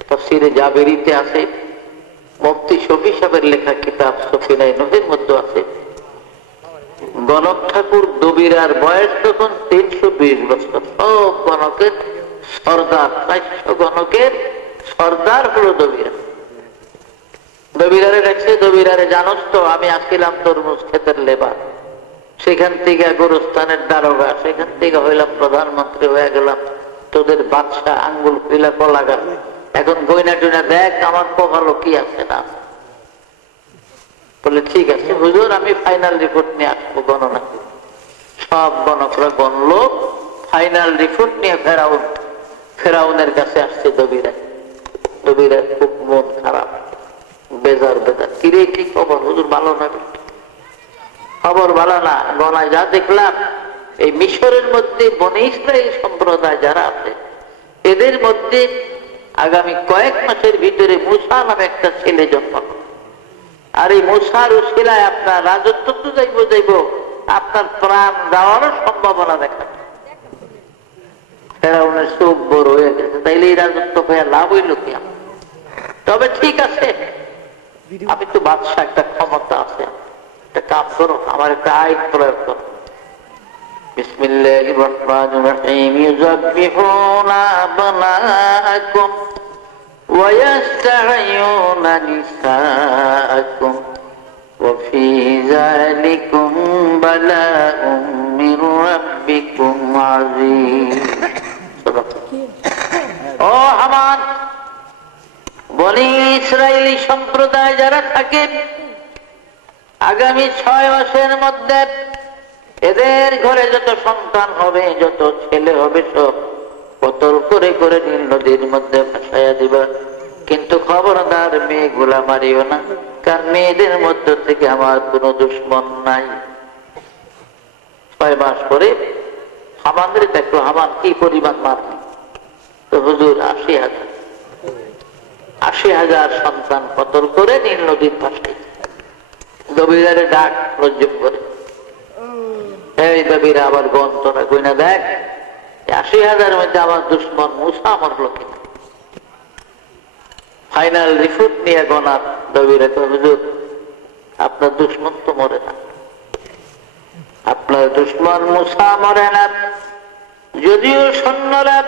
তাফসীরে জাবেরিতে আছে, মুফতি শফি সাহেবের লেখা কিতাব সফিনায়ে নূহের মধ্যে আছে, গণক ঠাকুর দবিরার বয়স তখন 320 বছর। সব গণকের সর্দার, 400 গণকের সর্দার হলো দবিরা। দবিরারে ডাকছে, দবিরারে জানোস তো আমি আসছিলাম তরমুজ ক্ষেতের লেবার, সেখান থেকে গোরস্থানের দারোগা, সেখান থেকে হইলাম প্রধানমন্ত্রী হয়ে গেলাম, তোদের বাদশা আঙ্গুল পিলা কলা গাছ, এখন গয়না টুনা দেখ আমার কপালও কি আছে না। বলে ঠিক আছে হুজুর, আমি ফাইনাল রিপোর্ট নিয়ে আসবো, গণনা সব গণকরা গণলো, ফাইনাল রিপোর্ট নিয়ে ফেরাউনের কাছে আসছে দবিরা। দবিরার খুব মন খারাপ, বেজার বেজার, কিরে কি খবর হুজুর? ভালো না খবর? ভালো না। গণায় যা দেখলাম, এই মিশরের মধ্যে বনে ইসরায়েল সম্প্রদায় যারা আছে এদের মধ্যে আগামী কয়েক মাসের ভিতরে মুসা নামে একটা ছেলে জন্মাবে। আর এই মুসার উসিলায় আপনার রাজত্ব তো যাইব, আপনার প্রাণ যাওয়ারও সম্ভাবনা দেখা। ফেরাউনের চোখ বড় হয়ে গেছে, তাইলে এই রাজত্ব হয়ে লাভ হইল কি? তবে ঠিক আছে, আমি তো বাদশাহ, একটা ক্ষমতা আছে, একটা কাজ করো, আমার একটা আইন প্রয়োগ করো। বিসমিল্লাহির রহমানির রহিম। ইউযাব্বিহুনা আবনাআকুম ওয়া ইস্তাহয়ুনা নিসাআকুম ওয়া ফী যালিকুম বালাউম মির রাব্বিকুম আযীম। ও হামান, বনি ইসরায়েলি সম্প্রদায় যারা থাকে, আগামী 6 মাসের মধ্যে এদের ঘরে যত সন্তান হবে, যত ছেলে হবে, সব কতল করে করে নীল নদীর মধ্যে ভাসাইয়া দিবা। কিন্তু খবরদার মেয়েগুলা মারিও না, কারণ মেয়েদের মধ্য থেকে আমার কোন দুশ্মন নাই। 6 মাস পরে হামানদের দেখলো, হামান কি পরিমাণ মারনি। তো হুজুর 80,000 সন্তান কতল করে নীল নদীর ভাসাই। দবিরারে ডাক রজ্জুম করে, এই দবিরা আবার গন্তরা গইনা দেখ 80,000 মধ্যে আমার দুশ্মন মুসা মরল কিনা। ফাইনাল রিপোর্ট নিয়ে গনার দবিরা তো, হুজুর আপনার দুশ্মন তো মরে না, আপনার দুশ্মন মুসা মরে না। যদিও সৈন্যরা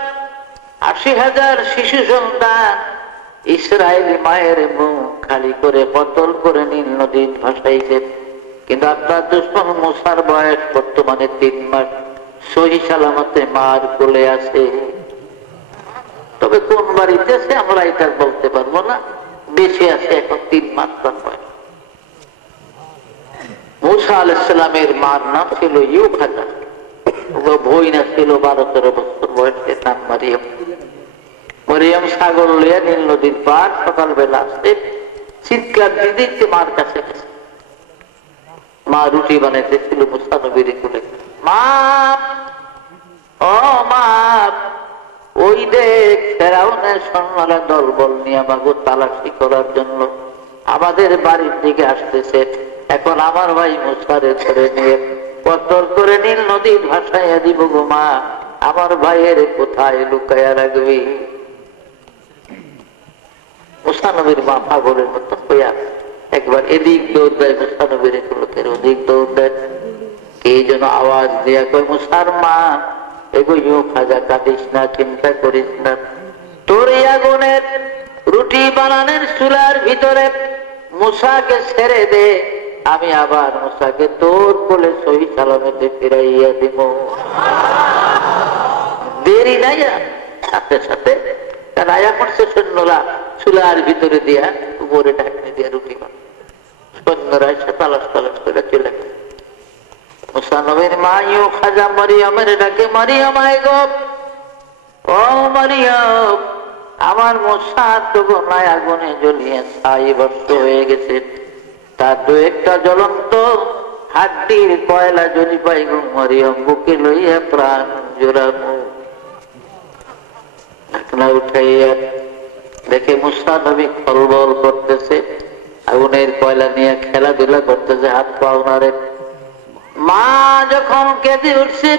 80,000 শিশু সন্তান ইসরায়েলি মায়ের মুখ খালি করে কতল করে নীল নদীর ভাসাইছে, কিন্তু আপনার দুশ্মন মুসার বয়স বর্তমানে 3 মাস, সহি সালামতে মার কোলে আছে। তবে কোন বাড়িতে আছে আমরা এটা বলতে পারবো না, বেশি আছে এখন 3 মাস তার বয়স। মুসা আলাইহিস সালামের মার নাম ছিল ইউখাজা, বইনা ছিল 12-13 বছর বয়সে, নাম মারিয়াম। মরিয়ম সাগর লইয়া নীল নদীর পার সকালবেলা আসতে চিৎকার দিতে মার কাছে গেছে। মা রুটি বানাইতেছিল মুসা নবীর কোলে। মা, ও মা, ওই দেখ ফেরাউনের সৈন্যরা দলবল নিয়ে আমাকে তালাশি করার জন্য আমাদের বাড়ির দিকে আসতেছে। এখন আমার ভাই মুসারে ধরে নিয়ে কতল করে নীল নদীর ভাসাইয়া দিব গো মা, আমার ভাইয়ের কোথায় লুকাইয়া রাখবি? মুসা নবীর মা পাগলের মতো হইয়া একবার এদিক দৌড় দেয়, মুসা নবীর লোকের ওদিক দৌড় দেয়। কে যেন আওয়াজ দিয়া কই, মুসার মা এগো ইউখাজা, কাঁদিস না, চিন্তা করিস না, তোর এই আগুনের রুটি বানানোর চুলার ভিতরে মুসাকে ছেড়ে দে, আমি আবার মুসাকে তোর কোলে সহি সালামতে ফিরাইয়া দিব। দেরি নাই, সাথে সাথে রায়া করছে সৈন্যরা চুলার ভিতরে দিয়া উপরে ঢাকনি দিয়া রুটি বানায়। সৈন্যরা এসে তালাশ তালাশ করে চলে গেছে। মুসা নবীর মা ইউখাজা মারিয়ামের ডাকে, মারিয়াম আয় গো, ও মারিয়াম, আমার মুসা তো গোনায় আগুনে জ্বলিয়ে ছাই ভস্ম হয়ে গেছে, তার 2-1টা জ্বলন্ত হাড্ডির কয়লা জ্বলি পাই গো মারিয়াম, বুকে লইয়া প্রাণ জোড়াবো। ঢাকনা উঠাইয়া দেখে মুসা নবী খলবল করতেছে, আগুনের কয়লা নিয়ে খেলাধুলা করতেছে, হাত পাও নাড়ে। মা যখন কেঁদে উঠছে,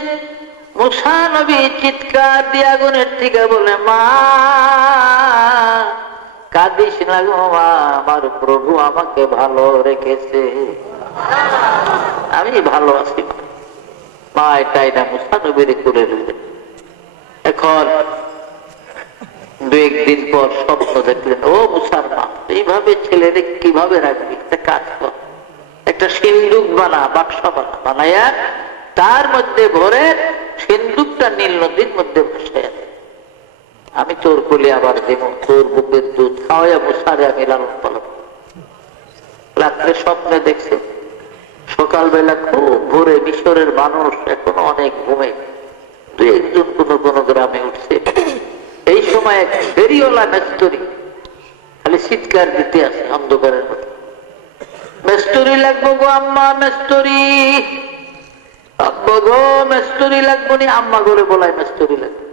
মুসা নবী চিৎকার দিয়ে আগুনের থেকে বলে, মা কাঁদিস না গো মা, আমার প্রভু আমাকে ভালো রেখেছে, আমি ভালো আছি। মা এটাই না মুসা নবীর কোলে রইলেন। এখন 2-1 দিন পর স্বপ্ন দেখলেন, ও মুসার মা, এইভাবে ছেলেরে কিভাবে রাখবি? একটা কাজ কর, একটা সিন্দুক বানা, বাক্স বানাইয়া তার মধ্যে ভরে সিন্দুকটা নীল নদীর মধ্যে ভাসাইয়া দে। আমি তোর কোলে আবার দেব, তোর বুকের দুধ খাওয়াইয়া মুসারে আমি লালন পালন। রাত্রে স্বপ্নে দেখছে সকালবেলা খুব ভোরে মিশরের মানুষ এখনো অনেক ঘুমে, দুই একজন কোন গ্রামে উঠছে। এই সময় এক ফেরিওয়ালা মেস্তরি খালি চিৎকার দিতে আছে অন্ধকারের মধ্যে, মেস্তরি লাগবো গো আম্মা, মেস্তরি আব্বা গো, মেস্তরি লাগবো নি। আম্মা করে বলায় মেস্তরি লাগবে।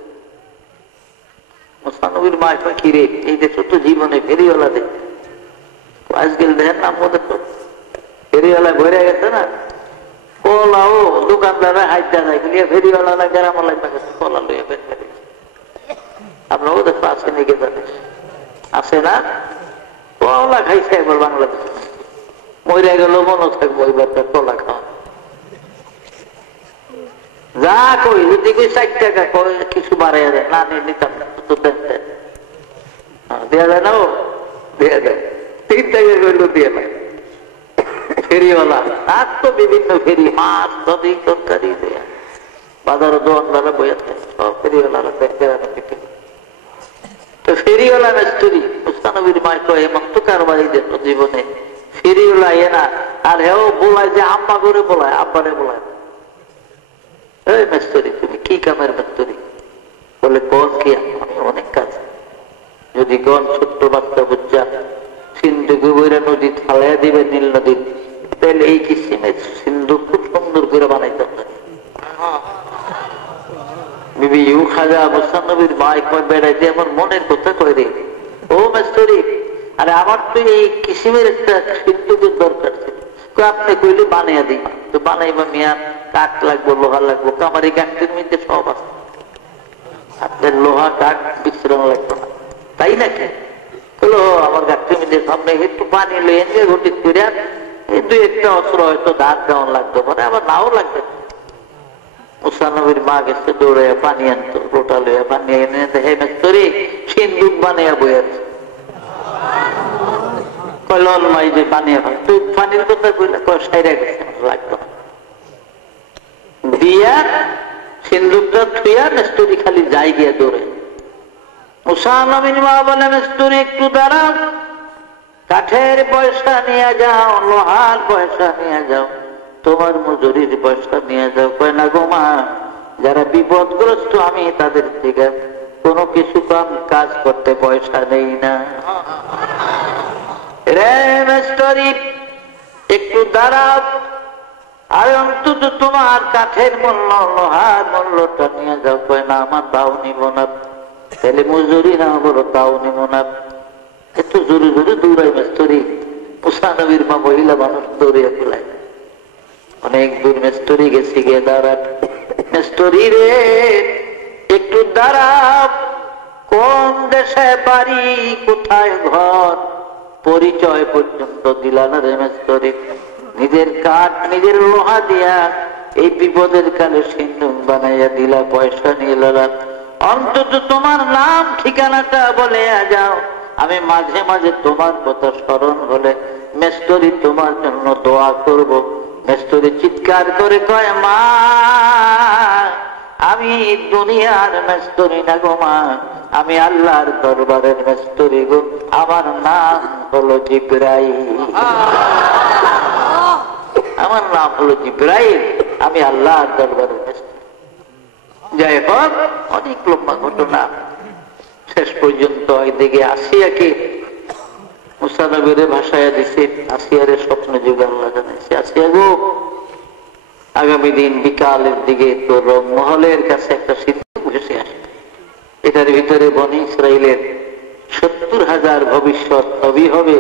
মুসানবীর মা কি রে, এই দেশে তো জীবনে ফেরিওয়ালা দেখে আজকাল দেখেন না, আমাদের তো ফেরিওয়ালা ঘুরে গেছে না, কলাও দোকানদারা হাইটা যায় ফেরিওয়ালা গ্রাম গেছে কলা লইয়া বের করে। আপনার ওদের আছে নাকি জানিস, আছে না? কলা খাইছে একবার বাংলাদেশ, মরে গেল মনে থাকবো এবার তার কলা খাওয়া। যা কই যদি কই 60 টাকা কিছু বাড়াইয়া দেয়, না নিতাম তো দেন দেয়া যায় না, ও দেয়া যায় 3 টাকা করলো দিয়ে নেয় ফেরিওয়ালা। আর তো বিভিন্ন ফেরি, মাছ নদী তরকারি দেয়া বাজার দোকানদারা বইয়া থাকে, সব ফেরিওয়ালারা তো ফেরিওয়ালা মেস্তরি। মুস্তানবীর মায় তো এমন তো কারবারি যেত জীবনে ফেরিওয়ালা এ না। আর হেও বলায় যে আম্মা করে বলায়, আব্বারে বলায়, এই মেস্তরি তুমি কি কামের মেস্তরি? বলে কোন কি? আমি অনেক কাজ। যদি কোন ছোট্ট বাচ্চা বুঝা সিন্ধুকে বইরা নদী থালাইয়া দিবে নীল নদী, তাহলে এই কিসিমের সিন্ধু খুব সুন্দর করে বানাইতে পারে। বিবি ইউ খাজা মুস্তানবীর মায় কয় বেড়াইতে আমার মনের কথা কয় রে, ও মেস্তরি আরে আমার তো এই কিসিমের একটা সিন্ধুকের দরকার ছিল। আপনি কইলে বানাইয়া দিই, তো বানাইবা মিয়া কাঠ লাগবো, লোহা লাগবো, কামারি কাঠের মধ্যে সব আছে, আপনার লোহা কাঠ বিশ্রাম লাগতো না, তাই নাকি? বলো আমার গাছের মধ্যে সামনে একটু পানি লইয়ে নিয়ে ঘটিত করে এই 2-1টা অস্ত্র হয়তো ধার দেওয়ান লাগতো পারে, আবার নাও লাগবে। মুসানবীর মা গেছে দৌড়াইয়া পানি আনতো, লোটা লইয়া পানি এনে দেখে মেস্তরি সিন্ধুক বানাইয়া বই আছে। কয় লল মাই যে বানিয়ে ফেল, তুই পানির কথা কইলে কয় সাইরা গেছে লাগতো না দিয়া সিন্ধুকটা থুইয়া মেস্তরি খালি যাই গিয়া দৌড়ে। মুসানবীর মা বলে মেস্তরি একটু দাঁড়াও, কাঠের পয়সা নিয়ে যাও, লোহার পয়সা নিয়ে যাও, তোমার মজুরির পয়সা নিয়ে যাও। কয় না গো মা, যারা বিপদগ্রস্ত আমি তাদের থেকে কোনো কিছু কম কাজ করতে পয়সা নেই না। রে মেস্তরি একটু দাঁড়াও, আর অন্তত তোমার কাঠের মূল্য লোহার মূল্যটা নিয়ে যাও। কয় না আমার তাও নিব না। তাহলে মজুরি না বলো তাও নিব না। একটু জোরে জোরে দৌড়াই মেস্তরি। মুসানবীর মা মহিলা মানুষ দৌড়িয়া ফেলায়, অনেক দূর মেস্তরি গেছি গিয়ে দাঁড়ান। মেস্তরি রে একটু দাঁড়াও, কোন দেশে বাড়ি কোথায় ঘর পরিচয় পর্যন্ত দিলা না রে মেস্তরি। নিজের কাঠ নিজের লোহা দিয়া এই বিপদের কালে সিন্ধুক বানাইয়া দিলা, পয়সা নিয়ে লালা। অন্তত তোমার নাম ঠিকানাটা বলে যাও, আমি মাঝে মাঝে তোমার কথা স্মরণ হলে মেস্তরি তোমার জন্য দোয়া করব। মেস্তরি চিৎকার করে কয় মা, আমি দুনিয়ার মেস্তরি না গো মা, আমি আল্লাহর দরবারের মেস্তরি গো, আমার নাম হলো জিবরাইল। আমার নাম হলো জিবরাইল, আমি আল্লাহর দরবারের মেস্তরি। যাই হোক, অনেক লম্বা ঘটনা। শেষ পর্যন্ত এদিকে আসিয়াকে মুসানবীরে ভাষায় দিছে, আসিয়ারে স্বপ্ন যুগে আল্লাহ জানাইছে, আসিয়া গো আগামী দিন বিকালের দিকে তোর মহলের কাছে একটা সিন্ধুক ভেসে আসে, এটার ভিতরে বনি ইসরাইলের 70,000 ভবিষ্যৎ নবী হবে,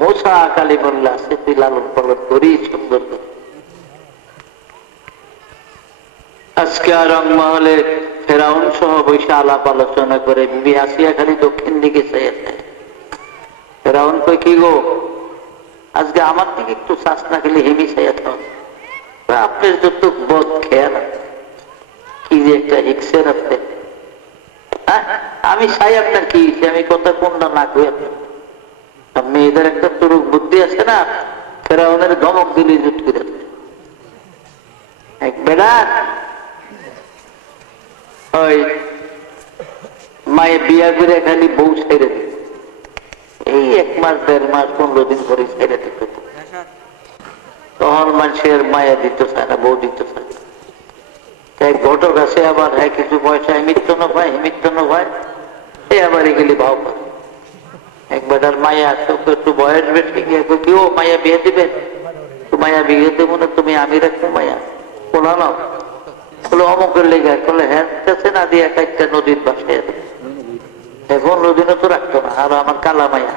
মুসা কালিমুল্লাহ আছে, তুই লালন পালন করি সুন্দর করে। আজকে রংমহলে ফেরাউন সহ বৈশা আলাপ আলোচনা করে বিবি আসিয়া খালি দক্ষিণ দিকে চেয়েছে। ফেরাউন কই কি গো, আজকে আমার দিকে একটু শ্বাস না খেলে হেমি চাইয়া থাক, আপনার যত বোধ খেয়াল কি যে একটা হিক্সের আপনি, আমি চাই আপনার কি, আমি কথা কোনটা না কই মেয়েদের একটা তুরুক বুদ্ধি আছে না, ফেরাউনের ধমক দিলে জুট করে এক বেড়া ওই মায়ে বিয়া করে খালি বউ ছেড়ে দিত, এই 1 মাস 1.5 মাস 15 দিন পরে ছেড়ে দিত। তখন মানুষের মায়া দিত চায় না, বউ দিত চায় না। তাই ঘটক আছে আবার, হ্যাঁ কিছু পয়সা হিমিত্তন পায়, হিমিত্তন পায়, এই আবার এগুলি ভাও করে। একবার আর মায়া আছে, একটু বয়স বেশি গিয়ে কেউ মায়া বিয়ে দিবেন, তো মায়া বিয়ে দেবো না, তুমি আমি রাখবো মায়া বলানো বলে অমুকের লেগে বলে হ্যাঁ না দিয়ে একটা নদীর বাসায় এখন নদীনে তো রাখতো না। আর আমার কালা মায়া,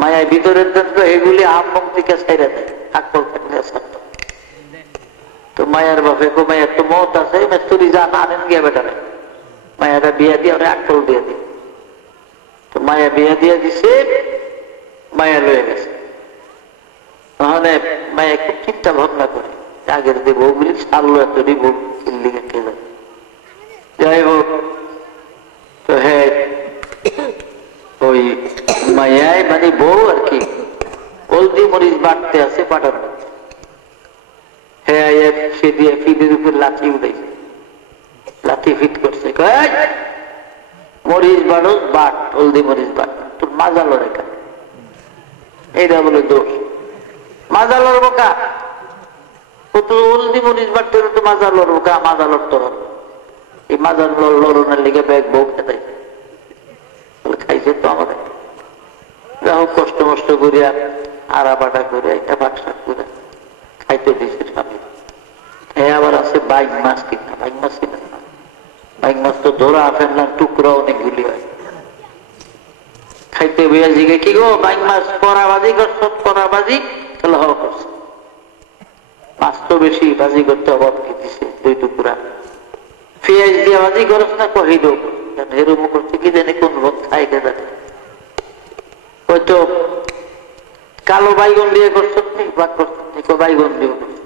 মায়া ভিতরের তো এগুলি আমম থেকে ছেড়ে দেয়, আকল থাকলে ছাড়তো। তো মায়ার বাপে কো মায়ের তো মত আছে, মেস্তরি যান আনেন গিয়ে বেটারে, মায়াটা বিয়া দিয়ে ওরা আকল দিয়ে দিই। তো মায়া বিয়া দিয়ে দিছে, মায়া লয়ে গেছে। তাহলে মায়া খুব চিন্তা ভাবনা করে, আগের যে বউগুলি সারলো এত বউ চিল্লিকে খেলে, যাই হোক। তো হ্যাঁ ওই মায়ায় মানে বউ আর কি হলদি মরিচ বাটতে আছে পাঠানো, হ্যাঁ সে দিয়ে ফিটের উপর লাঠি উঠেছে, লাঠি ফিট করছে, মরিচ বাড়স বাট, হলদি মরিচ বাট, তোর মাজালো রেখা, এইটা বলে দোষ। মাজালোর বোকা, তো হলদি মরিচ বাটতে তো মাজালোর বোকা, মাজালোর তোর এই মাজার লড়নের লিগে ব্যাগ বউ খেতে খাইছে তো আমাদের। যা হোক কষ্ট মষ্ট করিয়া আড়া বাটা করে একটা বাক্সা করে খাইতে দিয়েছে স্বামী। হ্যাঁ আবার আছে বাইক মাছ কিনা, বাইক মাছ কিনা, বাইক মাছ তো ধরা ফেললাম, টুকরা অনেকগুলি হয়। খাইতে বইয়া জিগে কি গো বাইক মাছ কড়াবাজি করছ, কড়াবাজি তাহলে হওয়া করছে, মাছ তো বেশি বাজি করতে অভাব কি দিছে 2 টুকরা। পেঁয়াজ দিয়ে বাজি করছ না কহিল এরম করছে কি জানি কোন লোক খাইতে যাবে, হয়তো কালো বাইগন দিয়ে করছো ভাগ করছো, বাইগন দিয়ে করছো,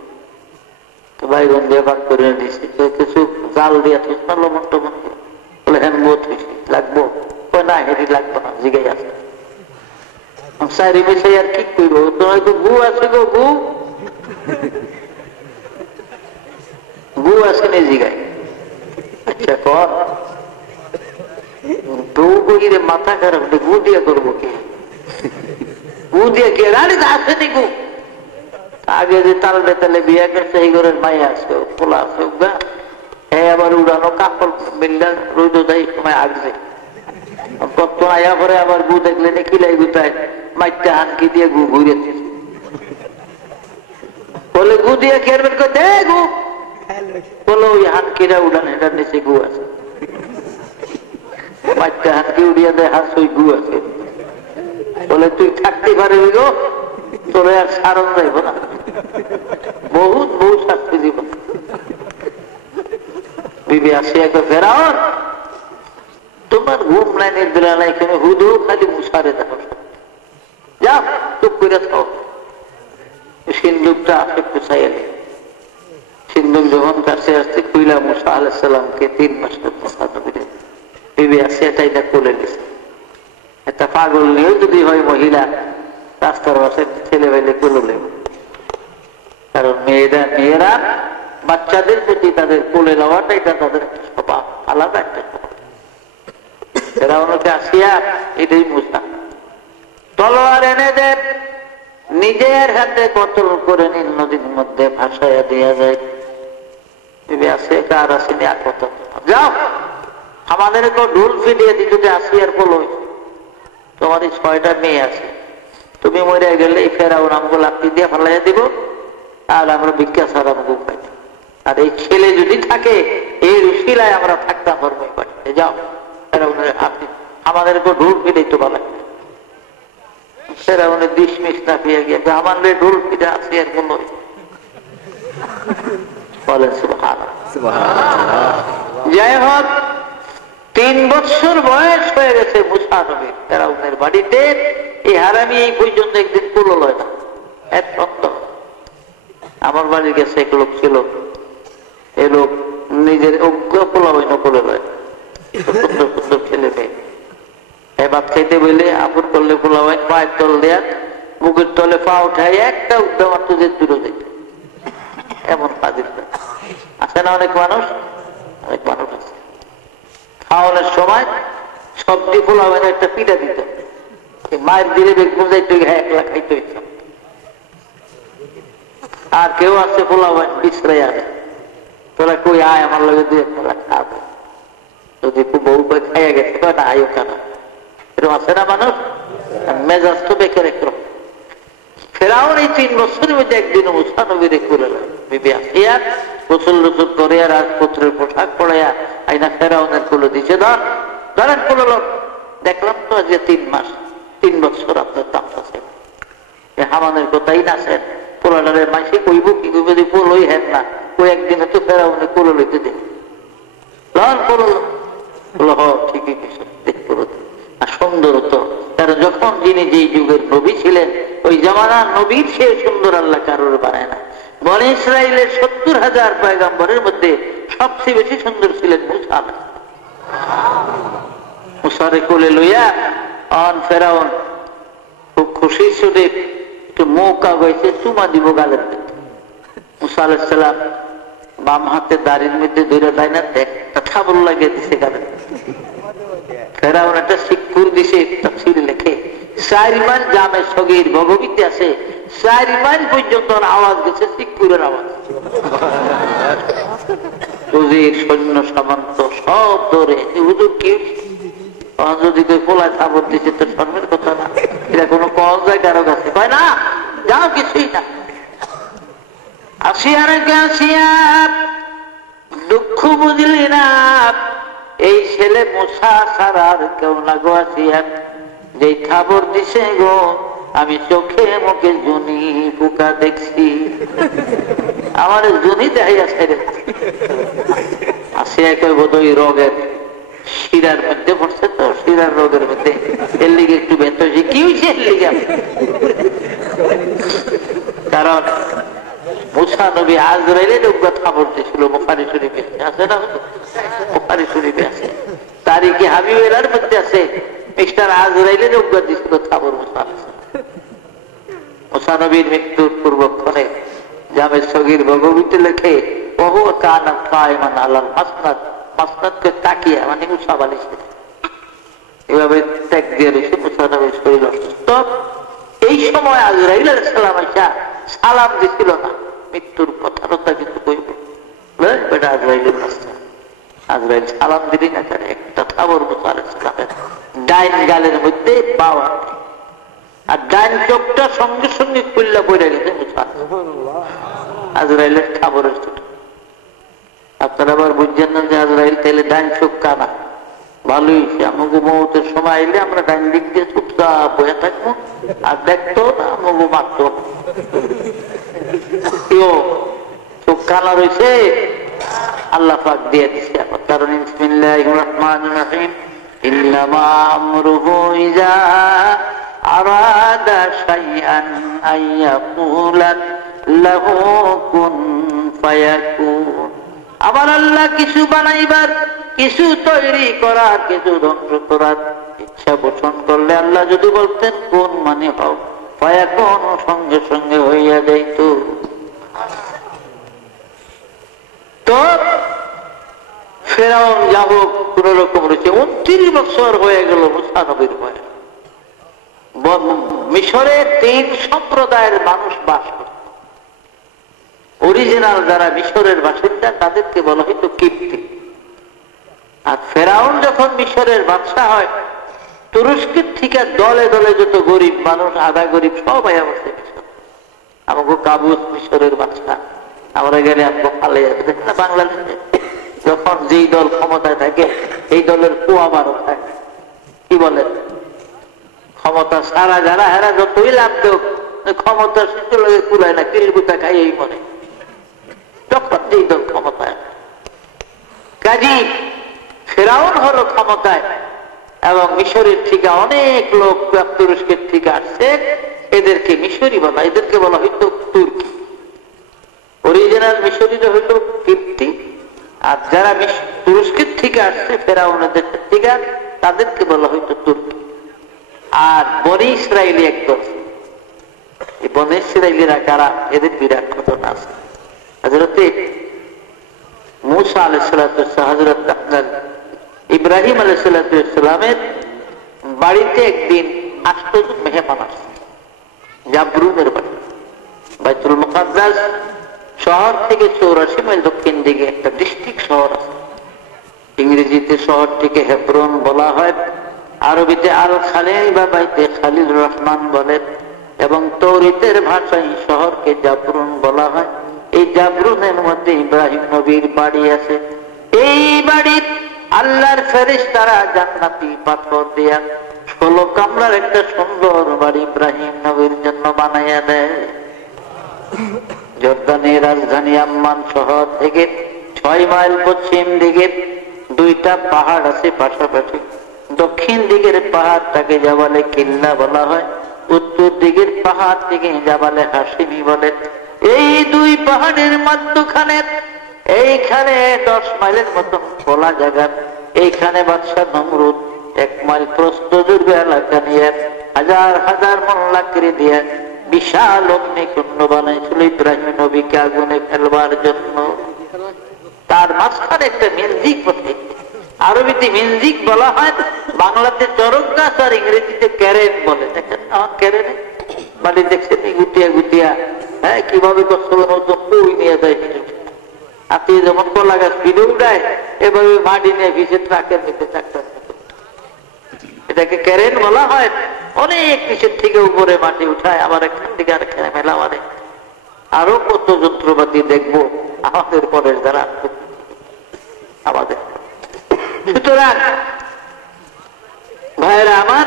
তো বাইগন দিয়ে ভাগ করে দিয়েছি। কিছু জাল দিয়ে থুস না লবণ টবণ দিয়ে, বলে হ্যাঁ মো থুইছি লাগবো, না হেরি লাগবো না, জিগাই আছে সারি মিশাই আর কি করবো, তোমার তো গু আছে গো, গু গু আছে নি জিগাই। আচ্ছা কর বউ বইরে মাথা খারাপ, গু দিয়ে করবো কি, গু দিয়ে কে রানি আসে নি গু। আগে যে তাল বেতালে বিয়ে করছে এই ঘরের মাইয়া আছে, খোলা আছে, হ্যাঁ আবার উড়ানো কাপড় মিললে রোদ দেয় সময় আগছে কত আয়া করে, আবার গু দেখলে কিলাই গুতায় মাইটা হানকি দিয়ে গু ঘুরেছে, বলে গু দিয়ে খেরবেন দে গু, বলো ওই হানকিরা উড়ান এটার নিচে গু আছে, মাইটা হানকি উড়িয়া দেয় হাস ওই গু আছে, বলে তুই থাকতে পারবি গো, তোরে আর সারণ যাইব না, বহুত বহু শাস্তি দিব। বিবি আসি একটা ফেরাও, তোমার ঘুম নাই নির্দিলা নাই, এখানে হুদু খালি মুসারে দেখো, যা চুপ করে থাও। সিন্ধুকটা আসে পুষাই এলে, সিন্ধুক যখন কাছে আসছে কুইলা মুসা আলাইসাল্লামকে 3 মাসের মুসা নবীরে বিবি আসি এটাই না কোলে নিছে। একটা পাগল নিয়েও যদি হয় মহিলা রাস্তার পাশে ছেলে বেলে কোলে, কারণ মেয়েরা বাচ্চাদের প্রতি তাদের কোলে নেওয়াটা এটা তাদের স্বভাব, আলাদা একটা স্বভাব। এরা ওনাকে আসিয়া এটাই মুসা তলোয়ার এনে দেন, নিজের হাতে কতল করে নীল নদীর মধ্যে ভাসাইয়া দিয়া যায়। আসে কার আসেনি আর কত যাও আমাদের কেউ ঢুল ফিরিয়ে দিত যে আসি আর বলো তোমার 6টা মেয়ে আছে, তুমি মরে গেলে এই ফেরাও নামগুলো আপনি দিয়ে ফেলাইয়া দিব, আর আমরা ভিক্ষা ছাড়া মুখ পাই। আর এই ছেলে যদি থাকে এই রুশিলায় আমরা থাকতাম ধর্মই পাঠিয়ে যাও, আপনি আমাদের কেউ ঢুল ফিরে তো বলা সেরা উনি ডিসমিস না পেয়ে গিয়েছে, আমাদের ঢুল ফিরে আসি আর বলো বলেন সুবহানাল্লাহ। যাই হোক 3 বছর বয়স হয়ে গেছে মুসা নবীর ফেরাউনের বাড়িতে, এই হারামি এই পর্যন্ত একদিন কুলো লয় না, এক সন্তান। আমার বাড়ি গেছে এক লোক ছিল, এ লোক নিজের অজ্ঞ পোলা হইন করে লয়, সুন্দর সুন্দর ছেলে মেয়ে ভাত খাইতে বলে আপন করলে পোলা হয় পায়ের তল দেয়া মুখের তলে পা উঠায় একটা উদ্যম আর তুই দূরে যেতে, এমন কাজের আছে না অনেক মানুষ, অনেক মানুষ আছে খাওয়ানোর সময় সবজি পোলাবেন একটা পিঠা দিত, মায়ের দিলে বেগুন যাইতে একলা খাইতে হইত। আর কেউ আছে পোলাবেন বিশ্রাই আনে, তোরা কই আয় আমার লগে দুই একটা খাবো, যদি বউ খাইয়া গেছে না আয়ও কেন, এরকম আছে না মানুষ, মেজাজ তো বেকার একরকম। ফেরাউন এই 3 বছরের মধ্যে একদিন মুসা নবীরে করে বিবি আসিয়া গোসল রসুল করে রাজপুত্রের পোশাক পড়াইয়া আইনা ফেরাউনের কুলো দিছে, ধরেন কুলো লোক দেখলাম তো আজকে 3 মাস 3 বছর আপনার দাম আছে, হামানের কথাই নাছেন পোলাডারের মাসে কইব কি কইব, যদি পোলই হেন না ওই একদিনে তো ফেরাউনের কুলো লইতে দিন লন কুলো বলো হ ঠিকই কিছু দেখো। আর সুন্দর তো, কারণ যখন যিনি যেই যুগের নবী ছিলেন ওই জামানার নবীর সে সুন্দর আল্লাহ কারোর বানায় না। বনি ইসরাইলের 70,000 পয়গম্বরের মধ্যে সবচেয়ে বেশি সুন্দর ছিলেন মুসা। মুসারে কোলে লইয়া অন ফেরাউন খুব খুশি সুদে একটু মৌকা গেছে চুমা দিব গালের মধ্যে। মুসা আলাইহিস সালাম বাম হাতে দাড়ির মধ্যে ধরে দেয় না, একটা থাবল লাগিয়ে দিছে গালের। ফেরাউন একটা শিক্ষুর দিছে, তাফসীর লেখে 4 মাইল জামে সগীর ভগবীতে আছে, 4 মাইল পর্যন্ত আওয়াজ গেছে শিক্ষুরের আওয়াজ। উজির সৈন্য সামন্ত সব ধরে হুজুর কি যদি কেউ পোলায় থাবর দিছে তো শর্মের কথা না, এটা কোনো কল যায় কারো কাছে, কয় না যাও কিছুই না। আসিয়া রেখে আসিয়া দুঃখ বুঝলি না, এই ছেলে মুসা ছাড়া আর কেউ না গো। আসিয়া যেই খবর দিছে গো আমি চোখে মুখে জুনি পোকা দেখছি, আমার জুনি দেখাইয়া ছেড়ে। আসিয়া কই বোধহয় রোগের শিরার মধ্যে পড়ছে, তো শিরার রোগের মধ্যে এর লিগে একটু ব্যথ হয়েছে। কি হয়েছে এর লিগে? কারণ মুসা নবী আজরাইলের খবর দিয়েছিল, বুখারী শরীফে আছে না, বুখারী শরীফে আছে, তারিখে হাবিবের মধ্যে আছে মিস্টার আজরাইলের অজ্ঞা দিয়েছিল খবর মুসা। মুসা নবীর মৃত্যুর পূর্বক্ষণে জামে সগীর ভগবীতে লেখে বহু কানা কায়মান আলাল মাসনাদ, মাসনাদকে তাকিয়ে মানে মুসা বালিছে এভাবে ত্যাগ দিয়ে রয়েছে। মুসা নবীর শরীর অসুস্থ, এই সময় আজরাইল আলাইহিস সালাম আইসা সালাম দিছিল না, মৃত্যুর কথাটা কিন্তু কইব বেটা আজরাইলের রাস্তা। আজরাইল সালাম দিলি না, একটা খবর মুসা আলাইহিস সালামের ডাইন গালের মধ্যে পাওয়া, আর ডাইন চোখটা সঙ্গে সঙ্গে খুললা পড়ে গেছে মুসা। আজরাইলের খবরের ছোট আপনারা আবার বুঝছেন না যে আজরাইল তাইলে ডাইন চোখ কানা, ভালোই আমাকে মৌতের সময় আইলে আমরা ডাইন দিক দিয়ে চুপচাপ বয়ে থাকবো আর দেখতো না আমাকে মারতো। চোখ কানা রয়েছে আল্লাহ পাক দিয়ে দিচ্ছে। কারণ বিসমিল্লাহির রহমানির রহিম ইন্নামা আমরুহু ইযা আরাদা শাইআন আইয়াকুলা লাহু কুন ফায়াকুন। আমার আল্লাহ কিছু বানাইবার, কিছু তৈরি করার, কিছু ধ্বংস করার ইচ্ছা পোষণ করলে আল্লাহ যদি বলতেন কোন মানে হও ফায়াকুন, সঙ্গে সঙ্গে হইয়া যাইত। তো ফেরাউন যাব কোন রকম রয়েছে 29 বছর হয়ে গেল মুসা নবীর বয়স। মিশরে 3 সম্প্রদায়ের মানুষ বাস করত। অরিজিনাল যারা মিশরের বাসিন্দা তাদেরকে বলা হইতো কিপ্তি। আর ফেরাউন যখন মিশরের বাদশা হয়, তুরস্কের থেকে দলে দলে যত গরিব মানুষ, আধা গরিব সবাই বসে মিশর। আমাকে কাবুস মিশরের বাদশা, আমরা গেলে আমাকে ফালে যাবে না। বাংলাদেশে যখন যেই দল ক্ষমতায় থাকে এই দলের কুয়াবারও থাকে, কি বলেন ক্ষমতা সারা যারা হেরা যতই লাভ দেব ক্ষমতা শিশু লোকে কুলায় না, কিলগুতা খাই এই মনে তখন যেই দল ক্ষমতায়। কাজী ফেরাউন হলো ক্ষমতায় এবং মিশরের থেকে অনেক লোক তুরস্কের থেকে আসছে, এদেরকে মিশরি বলা, এদেরকে বলা হইতো তুর্কি। অরিজিনাল মিশরিরা হইল কিপ্তি, আর যারা তুরস্কের থেকে আসছে ফেরাউনের দেশের থেকে তাদেরকে বলা হইতো তুর্কি। আর বনি ইসরায়েলি একদল, এই বনি ইসরায়েলিরা কারা, এদের বিরাট ঘটনা আছে। হযরতে মূসা আলাইহিস সালাতু ওয়াস সালাম, হযরত আপনার ইব্রাহিম আলাইহিসসালামের বাড়িতে একদিন 8 জন মেহমান আসছে, জাবরুনের বাড়ি। বাইতুল মুকাদ্দাস শহর থেকে 84 মাইল দক্ষিণ দিকে একটা ডিস্ট্রিক্ট শহর আছে। ইংরেজিতে শহরটিকে হেব্রন বলা হয়, আরবিতে আল খালিল বা বাইতে খালিল রহমান বলে, এবং তৌরিতের ভাষায় শহরকে জাবরুন বলা হয়। এই জাবরুনের মধ্যে ইব্রাহিম নবীর বাড়ি আছে। এই বাড়ির আল্লাহর ফেরেশতারা জান্নাতি পাথর দিয়া 16 কামরার একটা সুন্দর বাড়ি ইব্রাহিম নবীর জন্য বানাইয়া দেয়। জর্দানের রাজধানী আম্মান শহর থেকে 6 মাইল পশ্চিম দিকে 2টা পাহাড় আছে পাশাপাশি। দক্ষিণ দিকের পাহাড়টাকে জাবালে কিল্লা বলা হয়, উত্তর দিকের পাহাড় থেকে জাবালে হাসিমি বলে। এই 2 পাহাড়ের মধ্যখানে এইখানে 10 মাইলের মতন খোলা জায়গা। এইখানে বাদশাহ নমরুদ 1 মাইল প্রস্থ দুর্গ এলাকা নিয়ে হাজার হাজার মোল্লাকড়ি দিয়ে বিশাল অগ্নিকুণ্ড বানাইছিল ইব্রাহিম নবীকে আগুনে ফেলবার জন্য। তার মাঝখানে একটা মিউজিক বসে, আরবিতে মিউজিক বলা হয়, বাংলাতে চরক গাছ আর ইংরেজিতে ক্যারেন বলে। দেখেন ক্যারেন মানে দেখছেন গুটিয়া গুটিয়া, হ্যাঁ কিভাবে নিয়ে যায়। আপনি যেমন কলা গাছ ভিড়ে উঠায়, এভাবে মাটি নিয়ে ভিজে ট্রাকের মধ্যে চাকটা, এটাকে ক্যারেন বলা হয়। অনেক নিচের থেকে উপরে মাটি উঠায়, আবার এখান থেকে আর এখানে মেলা মারে। আরো কত যন্ত্রপাতি দেখবো আমাদের পরের দ্বারা আমাদের। সুতরাং ভাইরা আমার,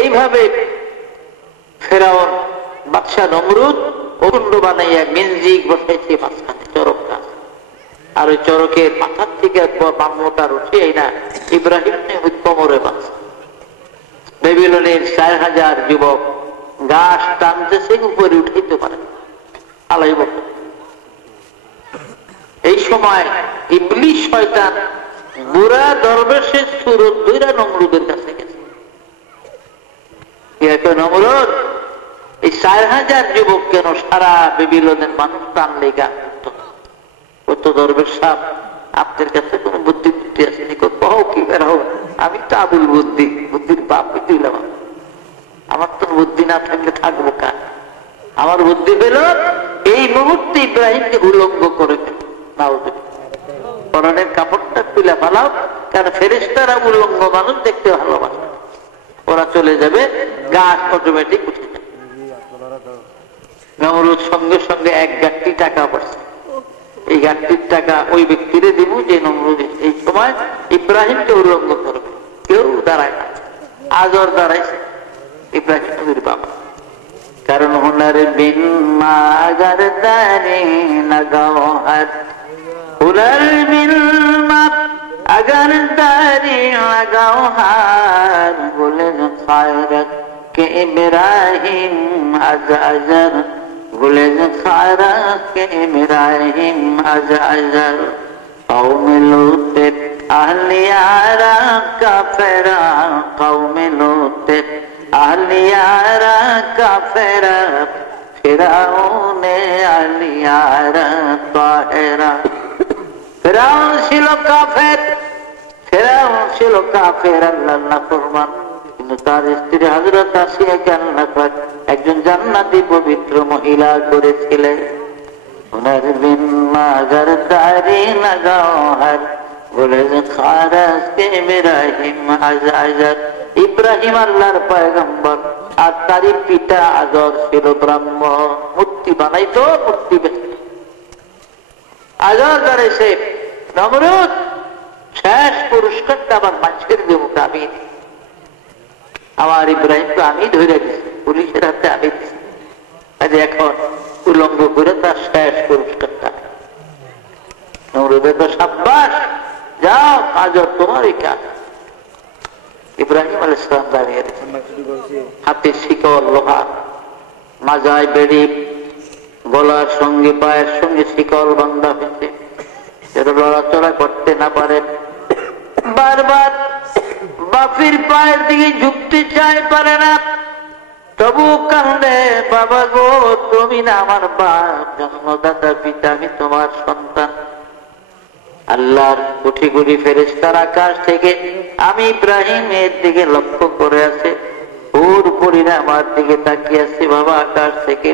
এইভাবে ফেরাউন বাদশাহ নমরুদ অকুণ্ড বানাইয়া মিউজিক বসাইছে মাঝখানে চরক গাছ। আর ওই চরকের মাথার থেকে বাংলাটার উঠে না ইব্রাহিম কোমরে বাঁচ। বেবিলনের 4000 যুবক গাছ টানতেছে, উপরে উঠাইতে পারে আলাই বছর। এই সময় ইবলিস শয়তান বুড়া দরবেশের সুরত দুইরা নমরুদের কাছে গেছে। নমরুদ, এই 4000 যুবক কেন সারা বেবিলনের মানুষ টানলে গান কত দরবেশ সাহেব, আপনার কাছে কোন বুদ্ধি বুদ্ধি আসেনি? কহ কি বের হোক, আমি তো আবুল বুদ্ধি, বুদ্ধির বাপ দিলাম। আমার তো বুদ্ধি না থাকলে থাকবো কার? আমার বুদ্ধি পেল এই মুহূর্তে ইব্রাহিমকে উলঙ্গ করে ফেল। পরনের কাপড়টা তুলে ফেলাও, কারণ ফেরেশতারা উলঙ্গ মানুষ দেখতে ভালোবাসে। ওরা চলে যাবে, গাছ অটোমেটিক উঠে যাবে। নমরুদ সঙ্গে সঙ্গে 1 গাঁটটি টাকা পড়ছে। এই গাঁটটির টাকা ওই ব্যক্তিরে দিব যে নমরুদ এই সময় ইব্রাহিমকে উলঙ্গ করবে। কেউ দাঁড়ায় না, আজর দাঁড়াইছে ইব্রাহিম নবীর বাবা। কারণ হুনার বিন মাগার দারি লাগাও হাত, হুনার বিন মা अगर दारी लगाओ हार, बोले खायरत के इब्राहिम अज अजर, बोले खायरत के इब्राहिम अज अजर। कौम लूते अहलियारा का फेरा, कौम लूते अहलियारा का फेरा, फिरौने अहलियारा ताहिरा। ফেরাউন ছিল কাফের, ফেরাউন ছিল কাফের, আল্লাহর নাফরমান। কিন্তু তার স্ত্রী হযরত আসিয়াকে আল্লাহ পাক একজন জান্নাতি পবিত্র মহিলা করেছিলেন। উনার বিন মাগার দারি লাগাও হার, বলে যে খারাস কে ইব্রাহিম আজ আজার। ইব্রাহিম আল্লাহর পয়গম্বর, আর তারই পিতা আজর ছিল ব্রাহ্মণ। মূর্তি বানাইতো, মূর্তি আজর দাঁড়াইছে। নমরুদ শেষ পুরস্কারটা আমার মানুষের দেব, আমি আমার ইব্রাহিম তো আমি ধরে দিচ্ছি, পুলিশের হাতে আমি দিচ্ছি। এখন উলঙ্গ করে তার শেষ পুরস্কারটা নমরুদের তো সাব্বাস, যাও আজর তোমারই কাজ। ইব্রাহিম আলাইহিস সালাম দাঁড়িয়ে হাতে শিকল লোহা, মাজায় বেড়ি, গলার সঙ্গে পায়ের সঙ্গে শিকল বান্ধা হয়েছে, লড়াচড়া করতে না পারে। বারবার বাপির পায়ের দিকে ঝুঁকতে চায়, পারে না। তবু কান্দে, বাবা গো তুমি না আমার বাপ, জন্মদাতা পিতা, আমি তোমার সন্তান। আল্লাহর কোটি কোটি ফেরেশতার আকাশ থেকে আমি ইব্রাহিমের দিকে লক্ষ্য করে আছে, ওর পরিণাম আমার দিকে তাকিয়ে আছে। বাবা, আকাশ থেকে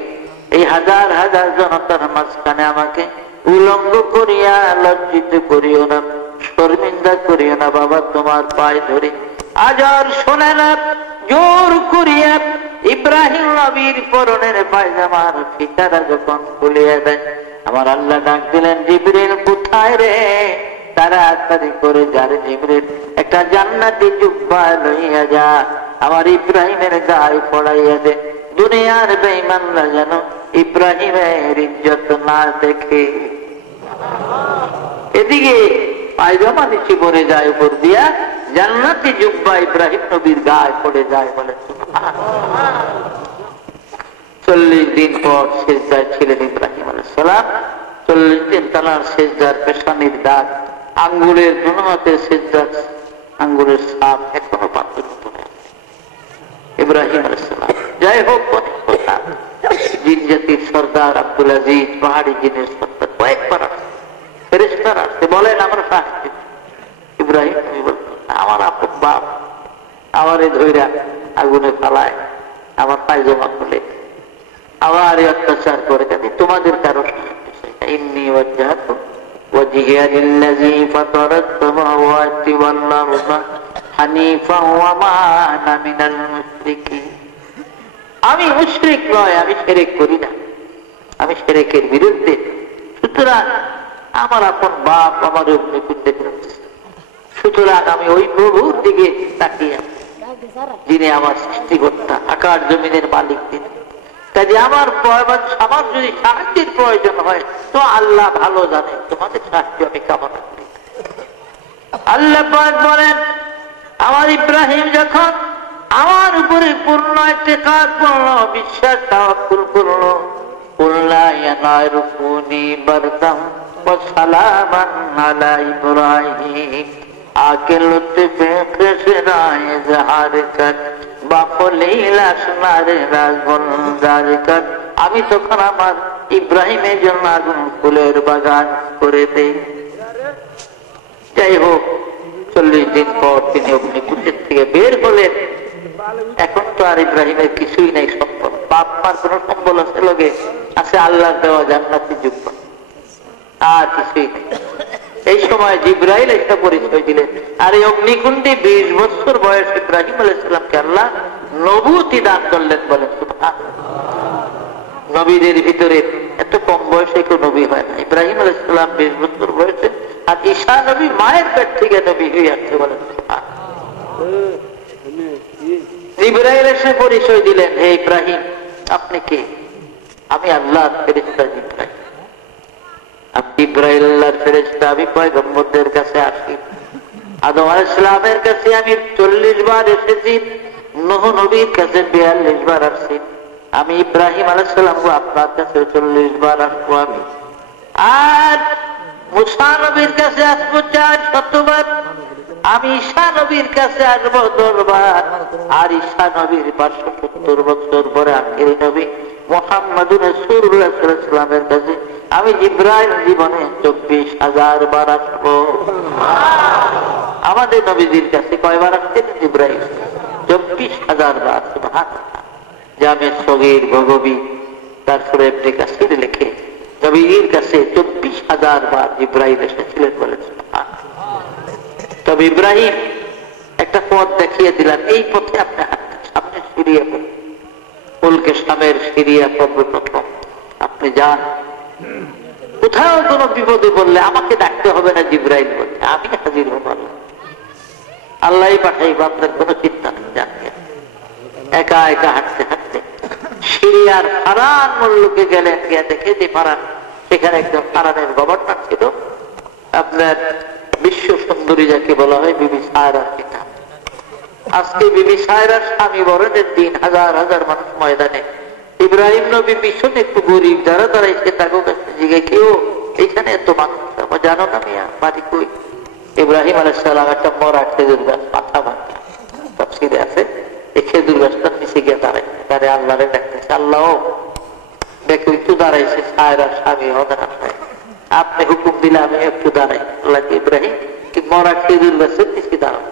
এই হাজার হাজার জনতার মাঝখানে আমাকে উলঙ্গ করিয়া লজ্জিত করিও না, শর্মিন্দা করিও না বাবা, তোমার পায়ে ধরে আজার শোনে না। জোর করিয়া ইব্রাহিম নবীর পরনের পায়জামার ফিতারা যখন খুলিয়া দেয়, আমার আল্লাহ ডাক দিলেন, জিবরিল কোথায় রে? তাড়াতাড়ি করে যারে জিবরিল, একটা জান্নাতি জুব্বা লইয়া যা, আমার ইব্রাহিমের গায়ে পড়াইয়া দে। দুনিয়ার বেঈমানরা যেন ইব্রাহিমের ইজ্জত না দেখে। এদিকে পায়জামা নিচে পড়ে যায়, উপর দিয়া জান্নাতি জুব্বা ইব্রাহিম নবীর গায়ে পড়ে যায়। বলে 40 দিন পর সেজদায় ছিলেন ইব্রাহিম আলাইহিস সালাম। 40 দিন তার সেজদার পেশানির দাগ, আঙ্গুলের জনমতের সেজদার আঙ্গুলের ছাপ এখনো পাথর মতো ইব্রাহিম আলাইহিস সালাম। যাই হোক, জিন জাতির সর্দার আব্দুল আজিজ, পাহাড়ি জিনের সর্দার কয়েকবার ফেরেশতারা আসতে বলেন, আমরা সাহায্য। ইব্রাহিম নবী বলতেন, আমার আপন বাপ আমারে ধইরা আগুনে ফালায়, আমার পায়জামা খুলে আবার অত্যাচার করে, জানি তোমাদের কারো ইন্নী ওয়াজহাতু ওয়াজহিয়া লিল্লাযী ফাতারাস সামাওয়াতি ওয়াল আরদা হানিফান ওয়া মা আনা মিনাল মুশরিকিন। আমি মুশরিক নয়, আমি শিরক করি না, আমি শিরকের বিরুদ্ধে। সুতরাং আমার আপন বাপ আমার অগ্নিকুণ্ডে ফেলেছে, সুতরাং আমি ওই প্রভুর দিকে তাকিয়ে আছি যিনি আমার সৃষ্টিকর্তা, আকাশ জমিনের মালিক তিনি। কাজে আমার যদি সাহায্যের প্রয়োজন হয় তো আল্লাহ ভালো জানে, তোমাদের সাহায্য আমি কামনা করি। আল্লাহ পাক বলেন, আমার ইব্রাহিম যখন আমার উপরে পূর্ণ ইতিকাদ করলো, বিশ্বাস তাওয়াক্কুল করলো, কুল্লা ইয়া নারু কুনি বারদাম ওয়া সালামান আলা ইব্রাহিম, আকে লুতফে কশরায়ে জাহার কর বাফলিল আসমারে রাজবন্দার কর। আমি তখন আমার ইব্রাহিমের জন্য আগুন ফুলের বাগান করে দেই। যাই হোক, 40 দিন পর তিনি অগ্নিকুণ্ডের থেকে বের হলেন। এখন তো আর ইব্রাহিমের কিছুই নাই সম্বল, বাপ মার কোন সম্বল আছে লোকে? আছে আল্লাহর দেওয়া জান্নাতি যুগ, আর কিছুই নেই। এই সময় জিবরাইল একটা পরিচয় দিলেন। আর এই অগ্নিকুণ্ডে 20 বছর বয়স ইব্রাহিম আলাইহিস সালামকে আল্লাহ নবুয়তি দান করলেন। বলেন সুবহানাল্লাহ। নবীদের ভিতরে এত কম বয়সে কেউ নবী হয় না। ইব্রাহিম আলাইহিস সালাম 20 বছর বয়সে, আর ঈসা নবী মায়ের পেট থেকে নবী হয়ে আসছে। বলেন সুবহানাল্লাহ। জিবরাইল এসে পরিচয় দিলেন, হে ইব্রাহিম, আপনি কে? আমি আল্লাহর ফেরেশতা জিবরাইল। আপনি ইব্রাহিম আল্লাহর ফেরেশতা, আমি পয়গম্বরদের কাছে আসি। আদম আলাইহিস সালামের কাছে আমি 40 বার এসেছি, নূহ নবীর কাছে 42 বার আসছি। আমি ইব্রাহিম আলাইহিস সালাম আপনার কাছে 40 বার আসবো আমি। আর মুসা নবীর কাছে আসবো 400 বার। আমি ঈসা নবীর কাছে আসবো 10 বার। আর ঈসা নবীর 570 বছর পরে আখিরি নবী মুহাম্মদুর রাসূলুল্লাহ সাল্লাল্লাহু আলাইহি ওয়াসাল্লামের কাছে আমি জিবরাইল জীবনে 24,000 বার আসবো। আমাদের নবীজির কাছে কয়বার আসছেন জিবরাইল? 24,000 বার। সুবহানাল্লাহ। জামে সগীর ভগবী তারপরে ইবনে কাসির লিখে নবীজির কাছে 24,000 বার জিবরাইল এসেছিলেন। বলেন সুবহানাল্লাহ। তবে ইব্রাহিম একটা পথ দেখিয়ে দিলেন, এই পথে আপনি সামনে সিরিয়া উলকে সামের সিরিয়া সর্বপ্রথম আপনি যান। কোথাও কোনো বিপদে পড়লে আমাকে ডাকতে হবে না, জিবরাইল বলছে আমি হাজির হব। আল্লাহ পাঠাইব, আপনার কোনো চিন্তা নেই। জানবেন একা একা হাঁটতে হাঁটতে সিরিয়ার ফারান মুল্লুকে গেলেন, গিয়ে দেখে যে ফারান, সেখানে একজন ফারানের গভর্নর ছিল, আপনার বিশ্ব সুন্দরী যাকে বলা হয় বিবি সায়রার পিতা। আজকে বিবি সায়রার স্বামী বরণের দিন, হাজার হাজার মানুষ ময়দানে। ইব্রাহিম নবী পিছনে একটু গরিব যারা দাঁড়াইছে তাকে কাছে জিজ্ঞাসা, কেউ এখানে এত মানুষ জানো না মিয়া, বাড়ি কই? ইব্রাহিম আলাইহিস সালাম একটা মরা খেজুর গাছ মাথা ভাঙা তাফসীরে আছে, এই খেজুর গাছটার নিচে গিয়ে দাঁড়াইছে, তারে আল্লাহরে ডাকতেছে, আল্লাহ দেখো একটু দাঁড়াইছে সায়রার স্বামী হবে না। আপনি হুকুম দিলে আমি একটু দাঁড়াই। আল্লাহ ইব্রাহিম কি মরা খেজুর গাছের নিচে দাঁড়াবো?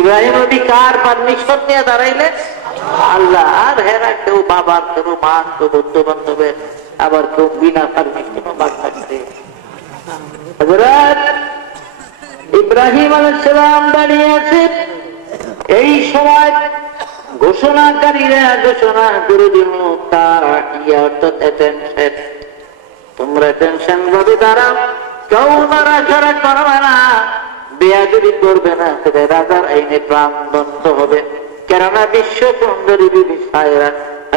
ইব্রাহিম নবী কার পারমিশন নিয়ে দাঁড়াইলেন? আল্লাহ। আর হেরা কেউ বাবার, কেউ মা, কেউ বন্ধু বান্ধবের, আবার কেউ বিনা পারমিশনও বাদ থাকছে। হযরত ইব্রাহিম আলাইহিস সালাম দাঁড়িয়ে আছে। এই সময় ঘোষণাকারীরা ঘোষণা করে দিল, তোমরা টেনশন ভাবে দাঁড়াও, কেউ নড়াচড়া করবে না, বেয়াদবি করবে না, তবে রাজার আইনে প্রাণদণ্ড হবে। কেননা বিশ্ব সুন্দরী বিবি সায়রা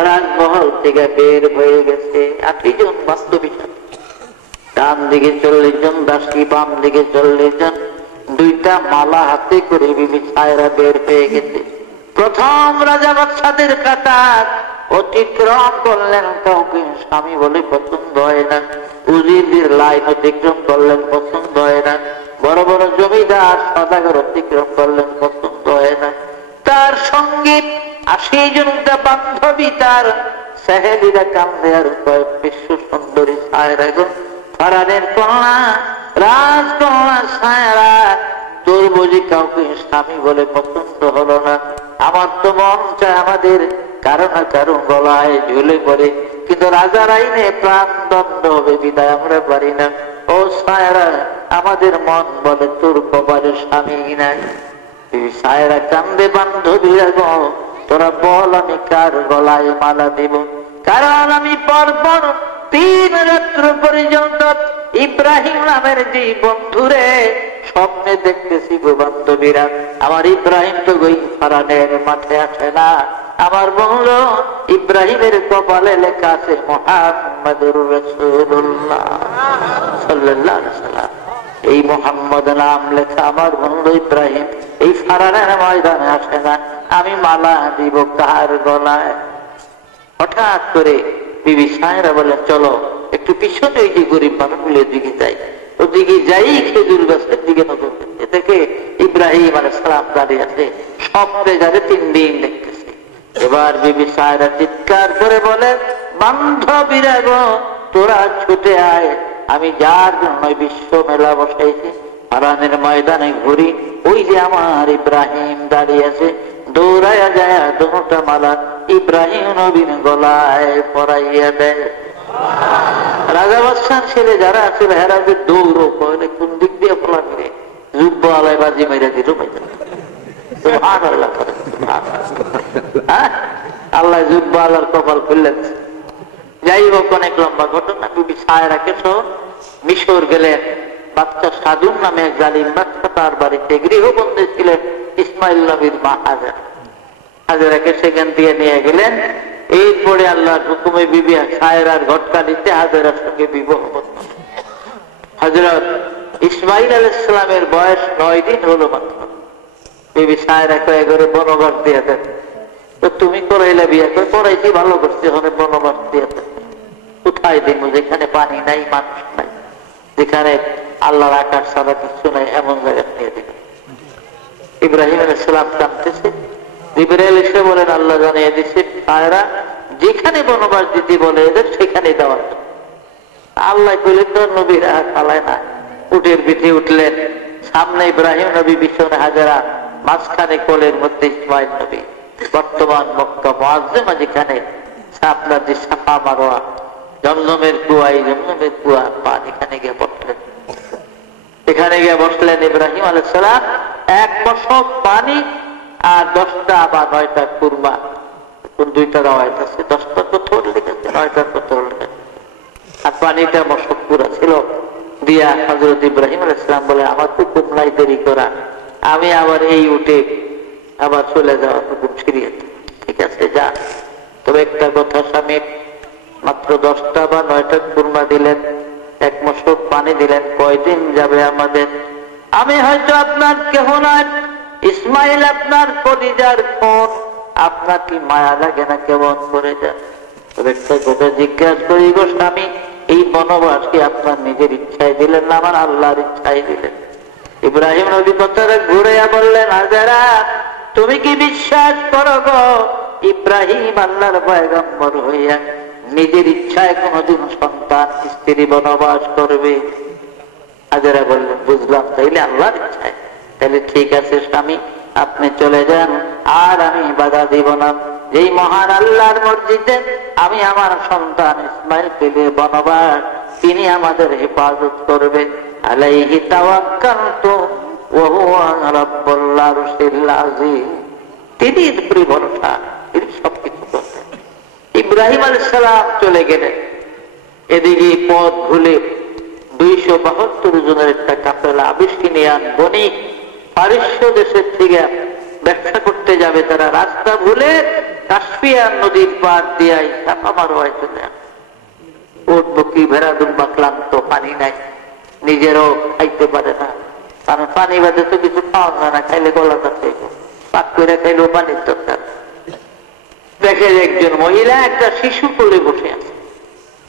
রাজমহল থেকে বের হয়ে গেছে। 8 জন বাস্তবিক, ডান দিকে 40 জন দাসী, বাম দিকে 40 জন, 2টা মালা হাতে করে বিবি সায়রা বের হয়ে গেছে। প্রথম রাজা বাদশাদের কাতার অতিক্রম করলেন, কাউকে স্বামী বলে পছন্দ হয় না। উজিরদের লাইন অতিক্রম করলেন, পছন্দ হয় না। বড় বড় জমিদার সদাগর অতিক্রম করলেন, পছন্দ হয় না। তার সঙ্গে 80 জনটা বান্ধবী, তার সেহেলিরা কান্দে, আর বিশ্ব সুন্দরী সায়রা, ফারানের কন্যা, রাজকন্যা সায়রা, তোর বুঝি কাউকে স্বামী বলে পছন্দ হলো না? আমার তো মন চায় আমাদের কারো না কারো গলায় ঝুলে পড়ে, কিন্তু রাজার আইনে প্রাণদণ্ড হবে, বিদায় আমরা পারি না। ও সায়রা, আমাদের মন বলে তোর কপালে স্বামী নাই। সায়রা কান্দে, বান্ধবীরা গো, তোরা বল আমি কার গলায় মালা দেব? কারণ আমি পরপর 3 রাত্র পর্যন্ত ইব্রাহিম নামের যে বন্ধুরে স্বপ্নে দেখতেছি গো বান্ধবীরা। আমার ইব্রাহিম তো গই ফারানের মাঠে আসে না, আমার বন্ধু ইব্রাহিমের কপালে লেখা আছে মুহাম্মাদুর রাসূলুল্লাহ সাল্লাল্লাহু আলাইহি ওয়াসাল্লাম। এই মুহাম্মদ নাম লেখা আমার বন্ধু ইব্রাহিম এই ফারানের ময়দানে আসে না, আমি মালা দিব কার গলায়? হঠাৎ করে বিবি সায়রা বলেন, চলো একটু পিছনে ওই যে গরিব মানুষগুলোর দিকে যাই। ওদিকে যাই খেজুর গাছের দিকে নজর দেখে ইব্রাহিম আলাইহিস সালাম দাঁড়িয়ে আছে, স্বপ্নে যাবে 3 দিন দেখতেছে। এবার বিবি সায়রা চিৎকার করে বলে, বান্ধবীরা গো, তোরা ছুটে আয়, আমি যার জন্য বিশ্ব মেলা বসাইছি ফারানের ময়দানে ঘুরি, ওই যে আমার ইব্রাহিম দাঁড়িয়ে আছে, দৌড়াইয়া যায় 2টা মালা ইব্রাহিম নবীর গলায় পরাইয়া দেয়। রাজা বাদশার ছেলে যারা আছে হেরা যে দৌড়ো, কোন দিক দিয়ে ফলা করে যুব্ব আলাই বাজি মেরে দিল। আল্লাহ যুব্ব আলার কপাল খুললেন। যাই হোক, অনেক লম্বা ঘটনা। বিবি সায়রাকে সহ মিশর গেলেন। বাচ্চা সাদুন নামে এক জালিম বাচ্চা, তার বাড়িতে গৃহবন্দী ছিলেন ইসমাইল নবীর মা হাজেরা। হাজেরাকে সেখান দিয়ে নিয়ে গেলেন। এরপরে আল্লাহর হুকুমে বিবি সায়রার ঘটকালিতে হাজেরার সঙ্গে বিবাহ বন্ধন। হযরত ইসমাইল আলাইহিস সালামের বয়স 9 দিন হলো মাত্র। বিবি সায়রাকে এগরে বনবাস দিয়ে দেন। তো তুমি করাইলে বিয়ে করে? করাইছি, ভালো করছি, ওখানে বনবাস দিয়ে দেন। কোথায় দিব? যেখানে পানি নাই, মানুষ নাই, যেখানে আল্লাহর আকাশ ছাড়া কিছু নাই, এমন জায়গায় নিয়ে দিল। ইব্রাহিম আলাইহিস সালাম কাঁদতেছে। জিবরাইল এসে বলেন, আল্লাহ জানিয়ে দিচ্ছে সায়রা যেখানে বনবাস দিতে বলে এদের সেখানে দেওয়া। আল্লাহ বলে তো নবীরা পালায় না। উটের পিঠে উঠলেন, সামনে ইব্রাহিম নবী, পিছনে হাজেরা, মাঝখানে কোলের মধ্যে ইসমাইল নবী। বর্তমান মক্কা মুআজ্জামা, যেখানে আপনার যে সাফা মারোয়া, জমজমের কুয়া, এই জমজমের কুয়া পান, এখানে গিয়ে বসলেন। এখানে গিয়ে বসলেন ইব্রাহিম আলাইহিস সালাম। 1 মশক পানি আর 10টা বা 9টা কুরমা, কোন 2টা রাওয়ায়াত আছে, 10টা পাথর লিখেছে, 9টা পাথর লিখেছে, আর পানিটা মশক পুরা ছিল। দিয়া হযরত ইব্রাহিম আলাইহিস সালাম বলে, আমার তো খুব নাই দেরি করা, আমি আবার এই উঠে আবার চলে যাওয়ার হুকুম ছিড়িয়ে। ঠিক আছে, যা, তবে একটা কথা, স্বামী মাত্র 10টা বা 9টা কুরমা দিলেন, 1 মশক পানি দিলেন, কয়দিন যাবে আমাদের? আমি হয়তো আপনার কেহ নয়, ইসমাইল আপনার কলিজার খুন, আপনার কি মায়া লাগে না? কেমন করে যান? তবে একটা কথা জিজ্ঞাসা করি গো স্বামী, এই বনবাস কি আপনার নিজের ইচ্ছায় দিলেন না আমার আল্লাহর ইচ্ছায় দিলেন? ইব্রাহিম নবী কথাটা ঘুরাইয়া বললেন, হাজেরা তুমি কি বিশ্বাস করো গো, ইব্রাহিম আল্লাহর পয়গম্বর হইয়া নিজের ইচ্ছায় কোনদিন সন্তান স্ত্রী বনবাস করবে? হাজেরা বললেন, বুঝলাম, তাইলে আল্লাহর ইচ্ছায়। তাহলে ঠিক আছে স্বামী, আপনি চলে যান, আর আমি বাধা দিব না। যেই মহান আল্লাহর মসজিদে আমি আমার সন্তান ইসমাইল পেলে বনবাস, তিনি আমাদের হেফাজত করবেন। আলাইহি তাওয়াক্কালতু ওয়া হুয়া রাব্বুল আরশিল আযীম। তিনি উপরে ভরসা, তিনি সবকিছু করতেন। ইব্রাহিম আলাইহিস সালাম চলে গেলেন। এদিকে পথ ভুলে 272 জনের একটা কাফেলা আবিসিনিয়ান বণিক পারস্য দেশের থেকে ব্যবসা করতে যাবে। তারা রাস্তা ভুলে কাস্পিয়ান নদীর পার দিয়ে চাপা মারোয় চলে উট বকরি ভেড়া দুম্বা ক্লান্ত, পানি নাই, নিজেরও খাইতে পারে না, কারণ পানি বাদে তো কিছু খাওয়া যায় না, খাইলে গলাটা খাইব, পাক করে খাইলেও পানির দরকার। দেখে একজন মহিলা একটা শিশু কোলে বসে আছে,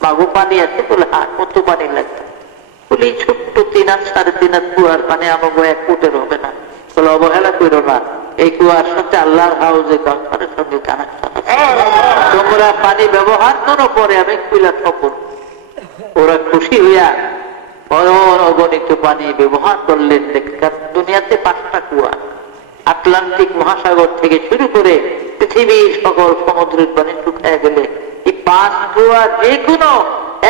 মাগো পানি আছে বলে, হ্যাঁ, কত পানি লাগবে বলে, ছোট্ট 3 হাত 3.5 হাত কুয়ার পানি আমাকে 1 ফুটের হবে না বলে, অবহেলা করো না, এই কুয়ার সাথে আল্লাহর হাউজে কাউসারের সঙ্গে কানেকশন আছে, তোমরা পানি ব্যবহার করো, পরে আমি কুইলা ঠপর। ওরা খুশি হইয়া অগণিত পানি ব্যবহার করলেন। দুনিয়াতে 5টা কুয়া, আটলান্টিক মহাসাগর থেকে শুরু করে পৃথিবীর সকল সমুদ্রের পানি শুকায় গেলে এই 5 কুয়ার যে কোনো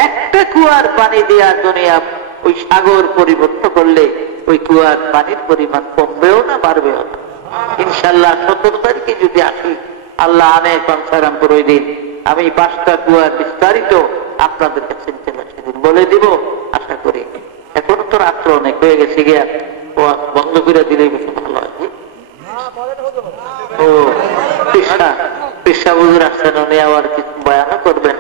একটা কুয়ার পানি দিয়া দুনিয়া ওই সাগর পরিবর্তন করলে ওই কুয়ার পানির পরিমাণ কমবেও না, বাড়বেও না। ইনশাল্লাহ 17 তারিখে যদি আসি, আল্লাহ আনে কনসারামপুর, ওই দিন আমি 5টা কুয়ার বিস্তারিত আপনাদের কাছে সেদিন বলে দিব, আশা করি। এখনো তো রাত্র অনেক হয়ে গেছে, গিয়া ও বন্ধ করে দিলে বেশি ভালো হয়। ও পেশা হুজুর আসছেন, উনি আবার কিছু বয়ানও করবেন।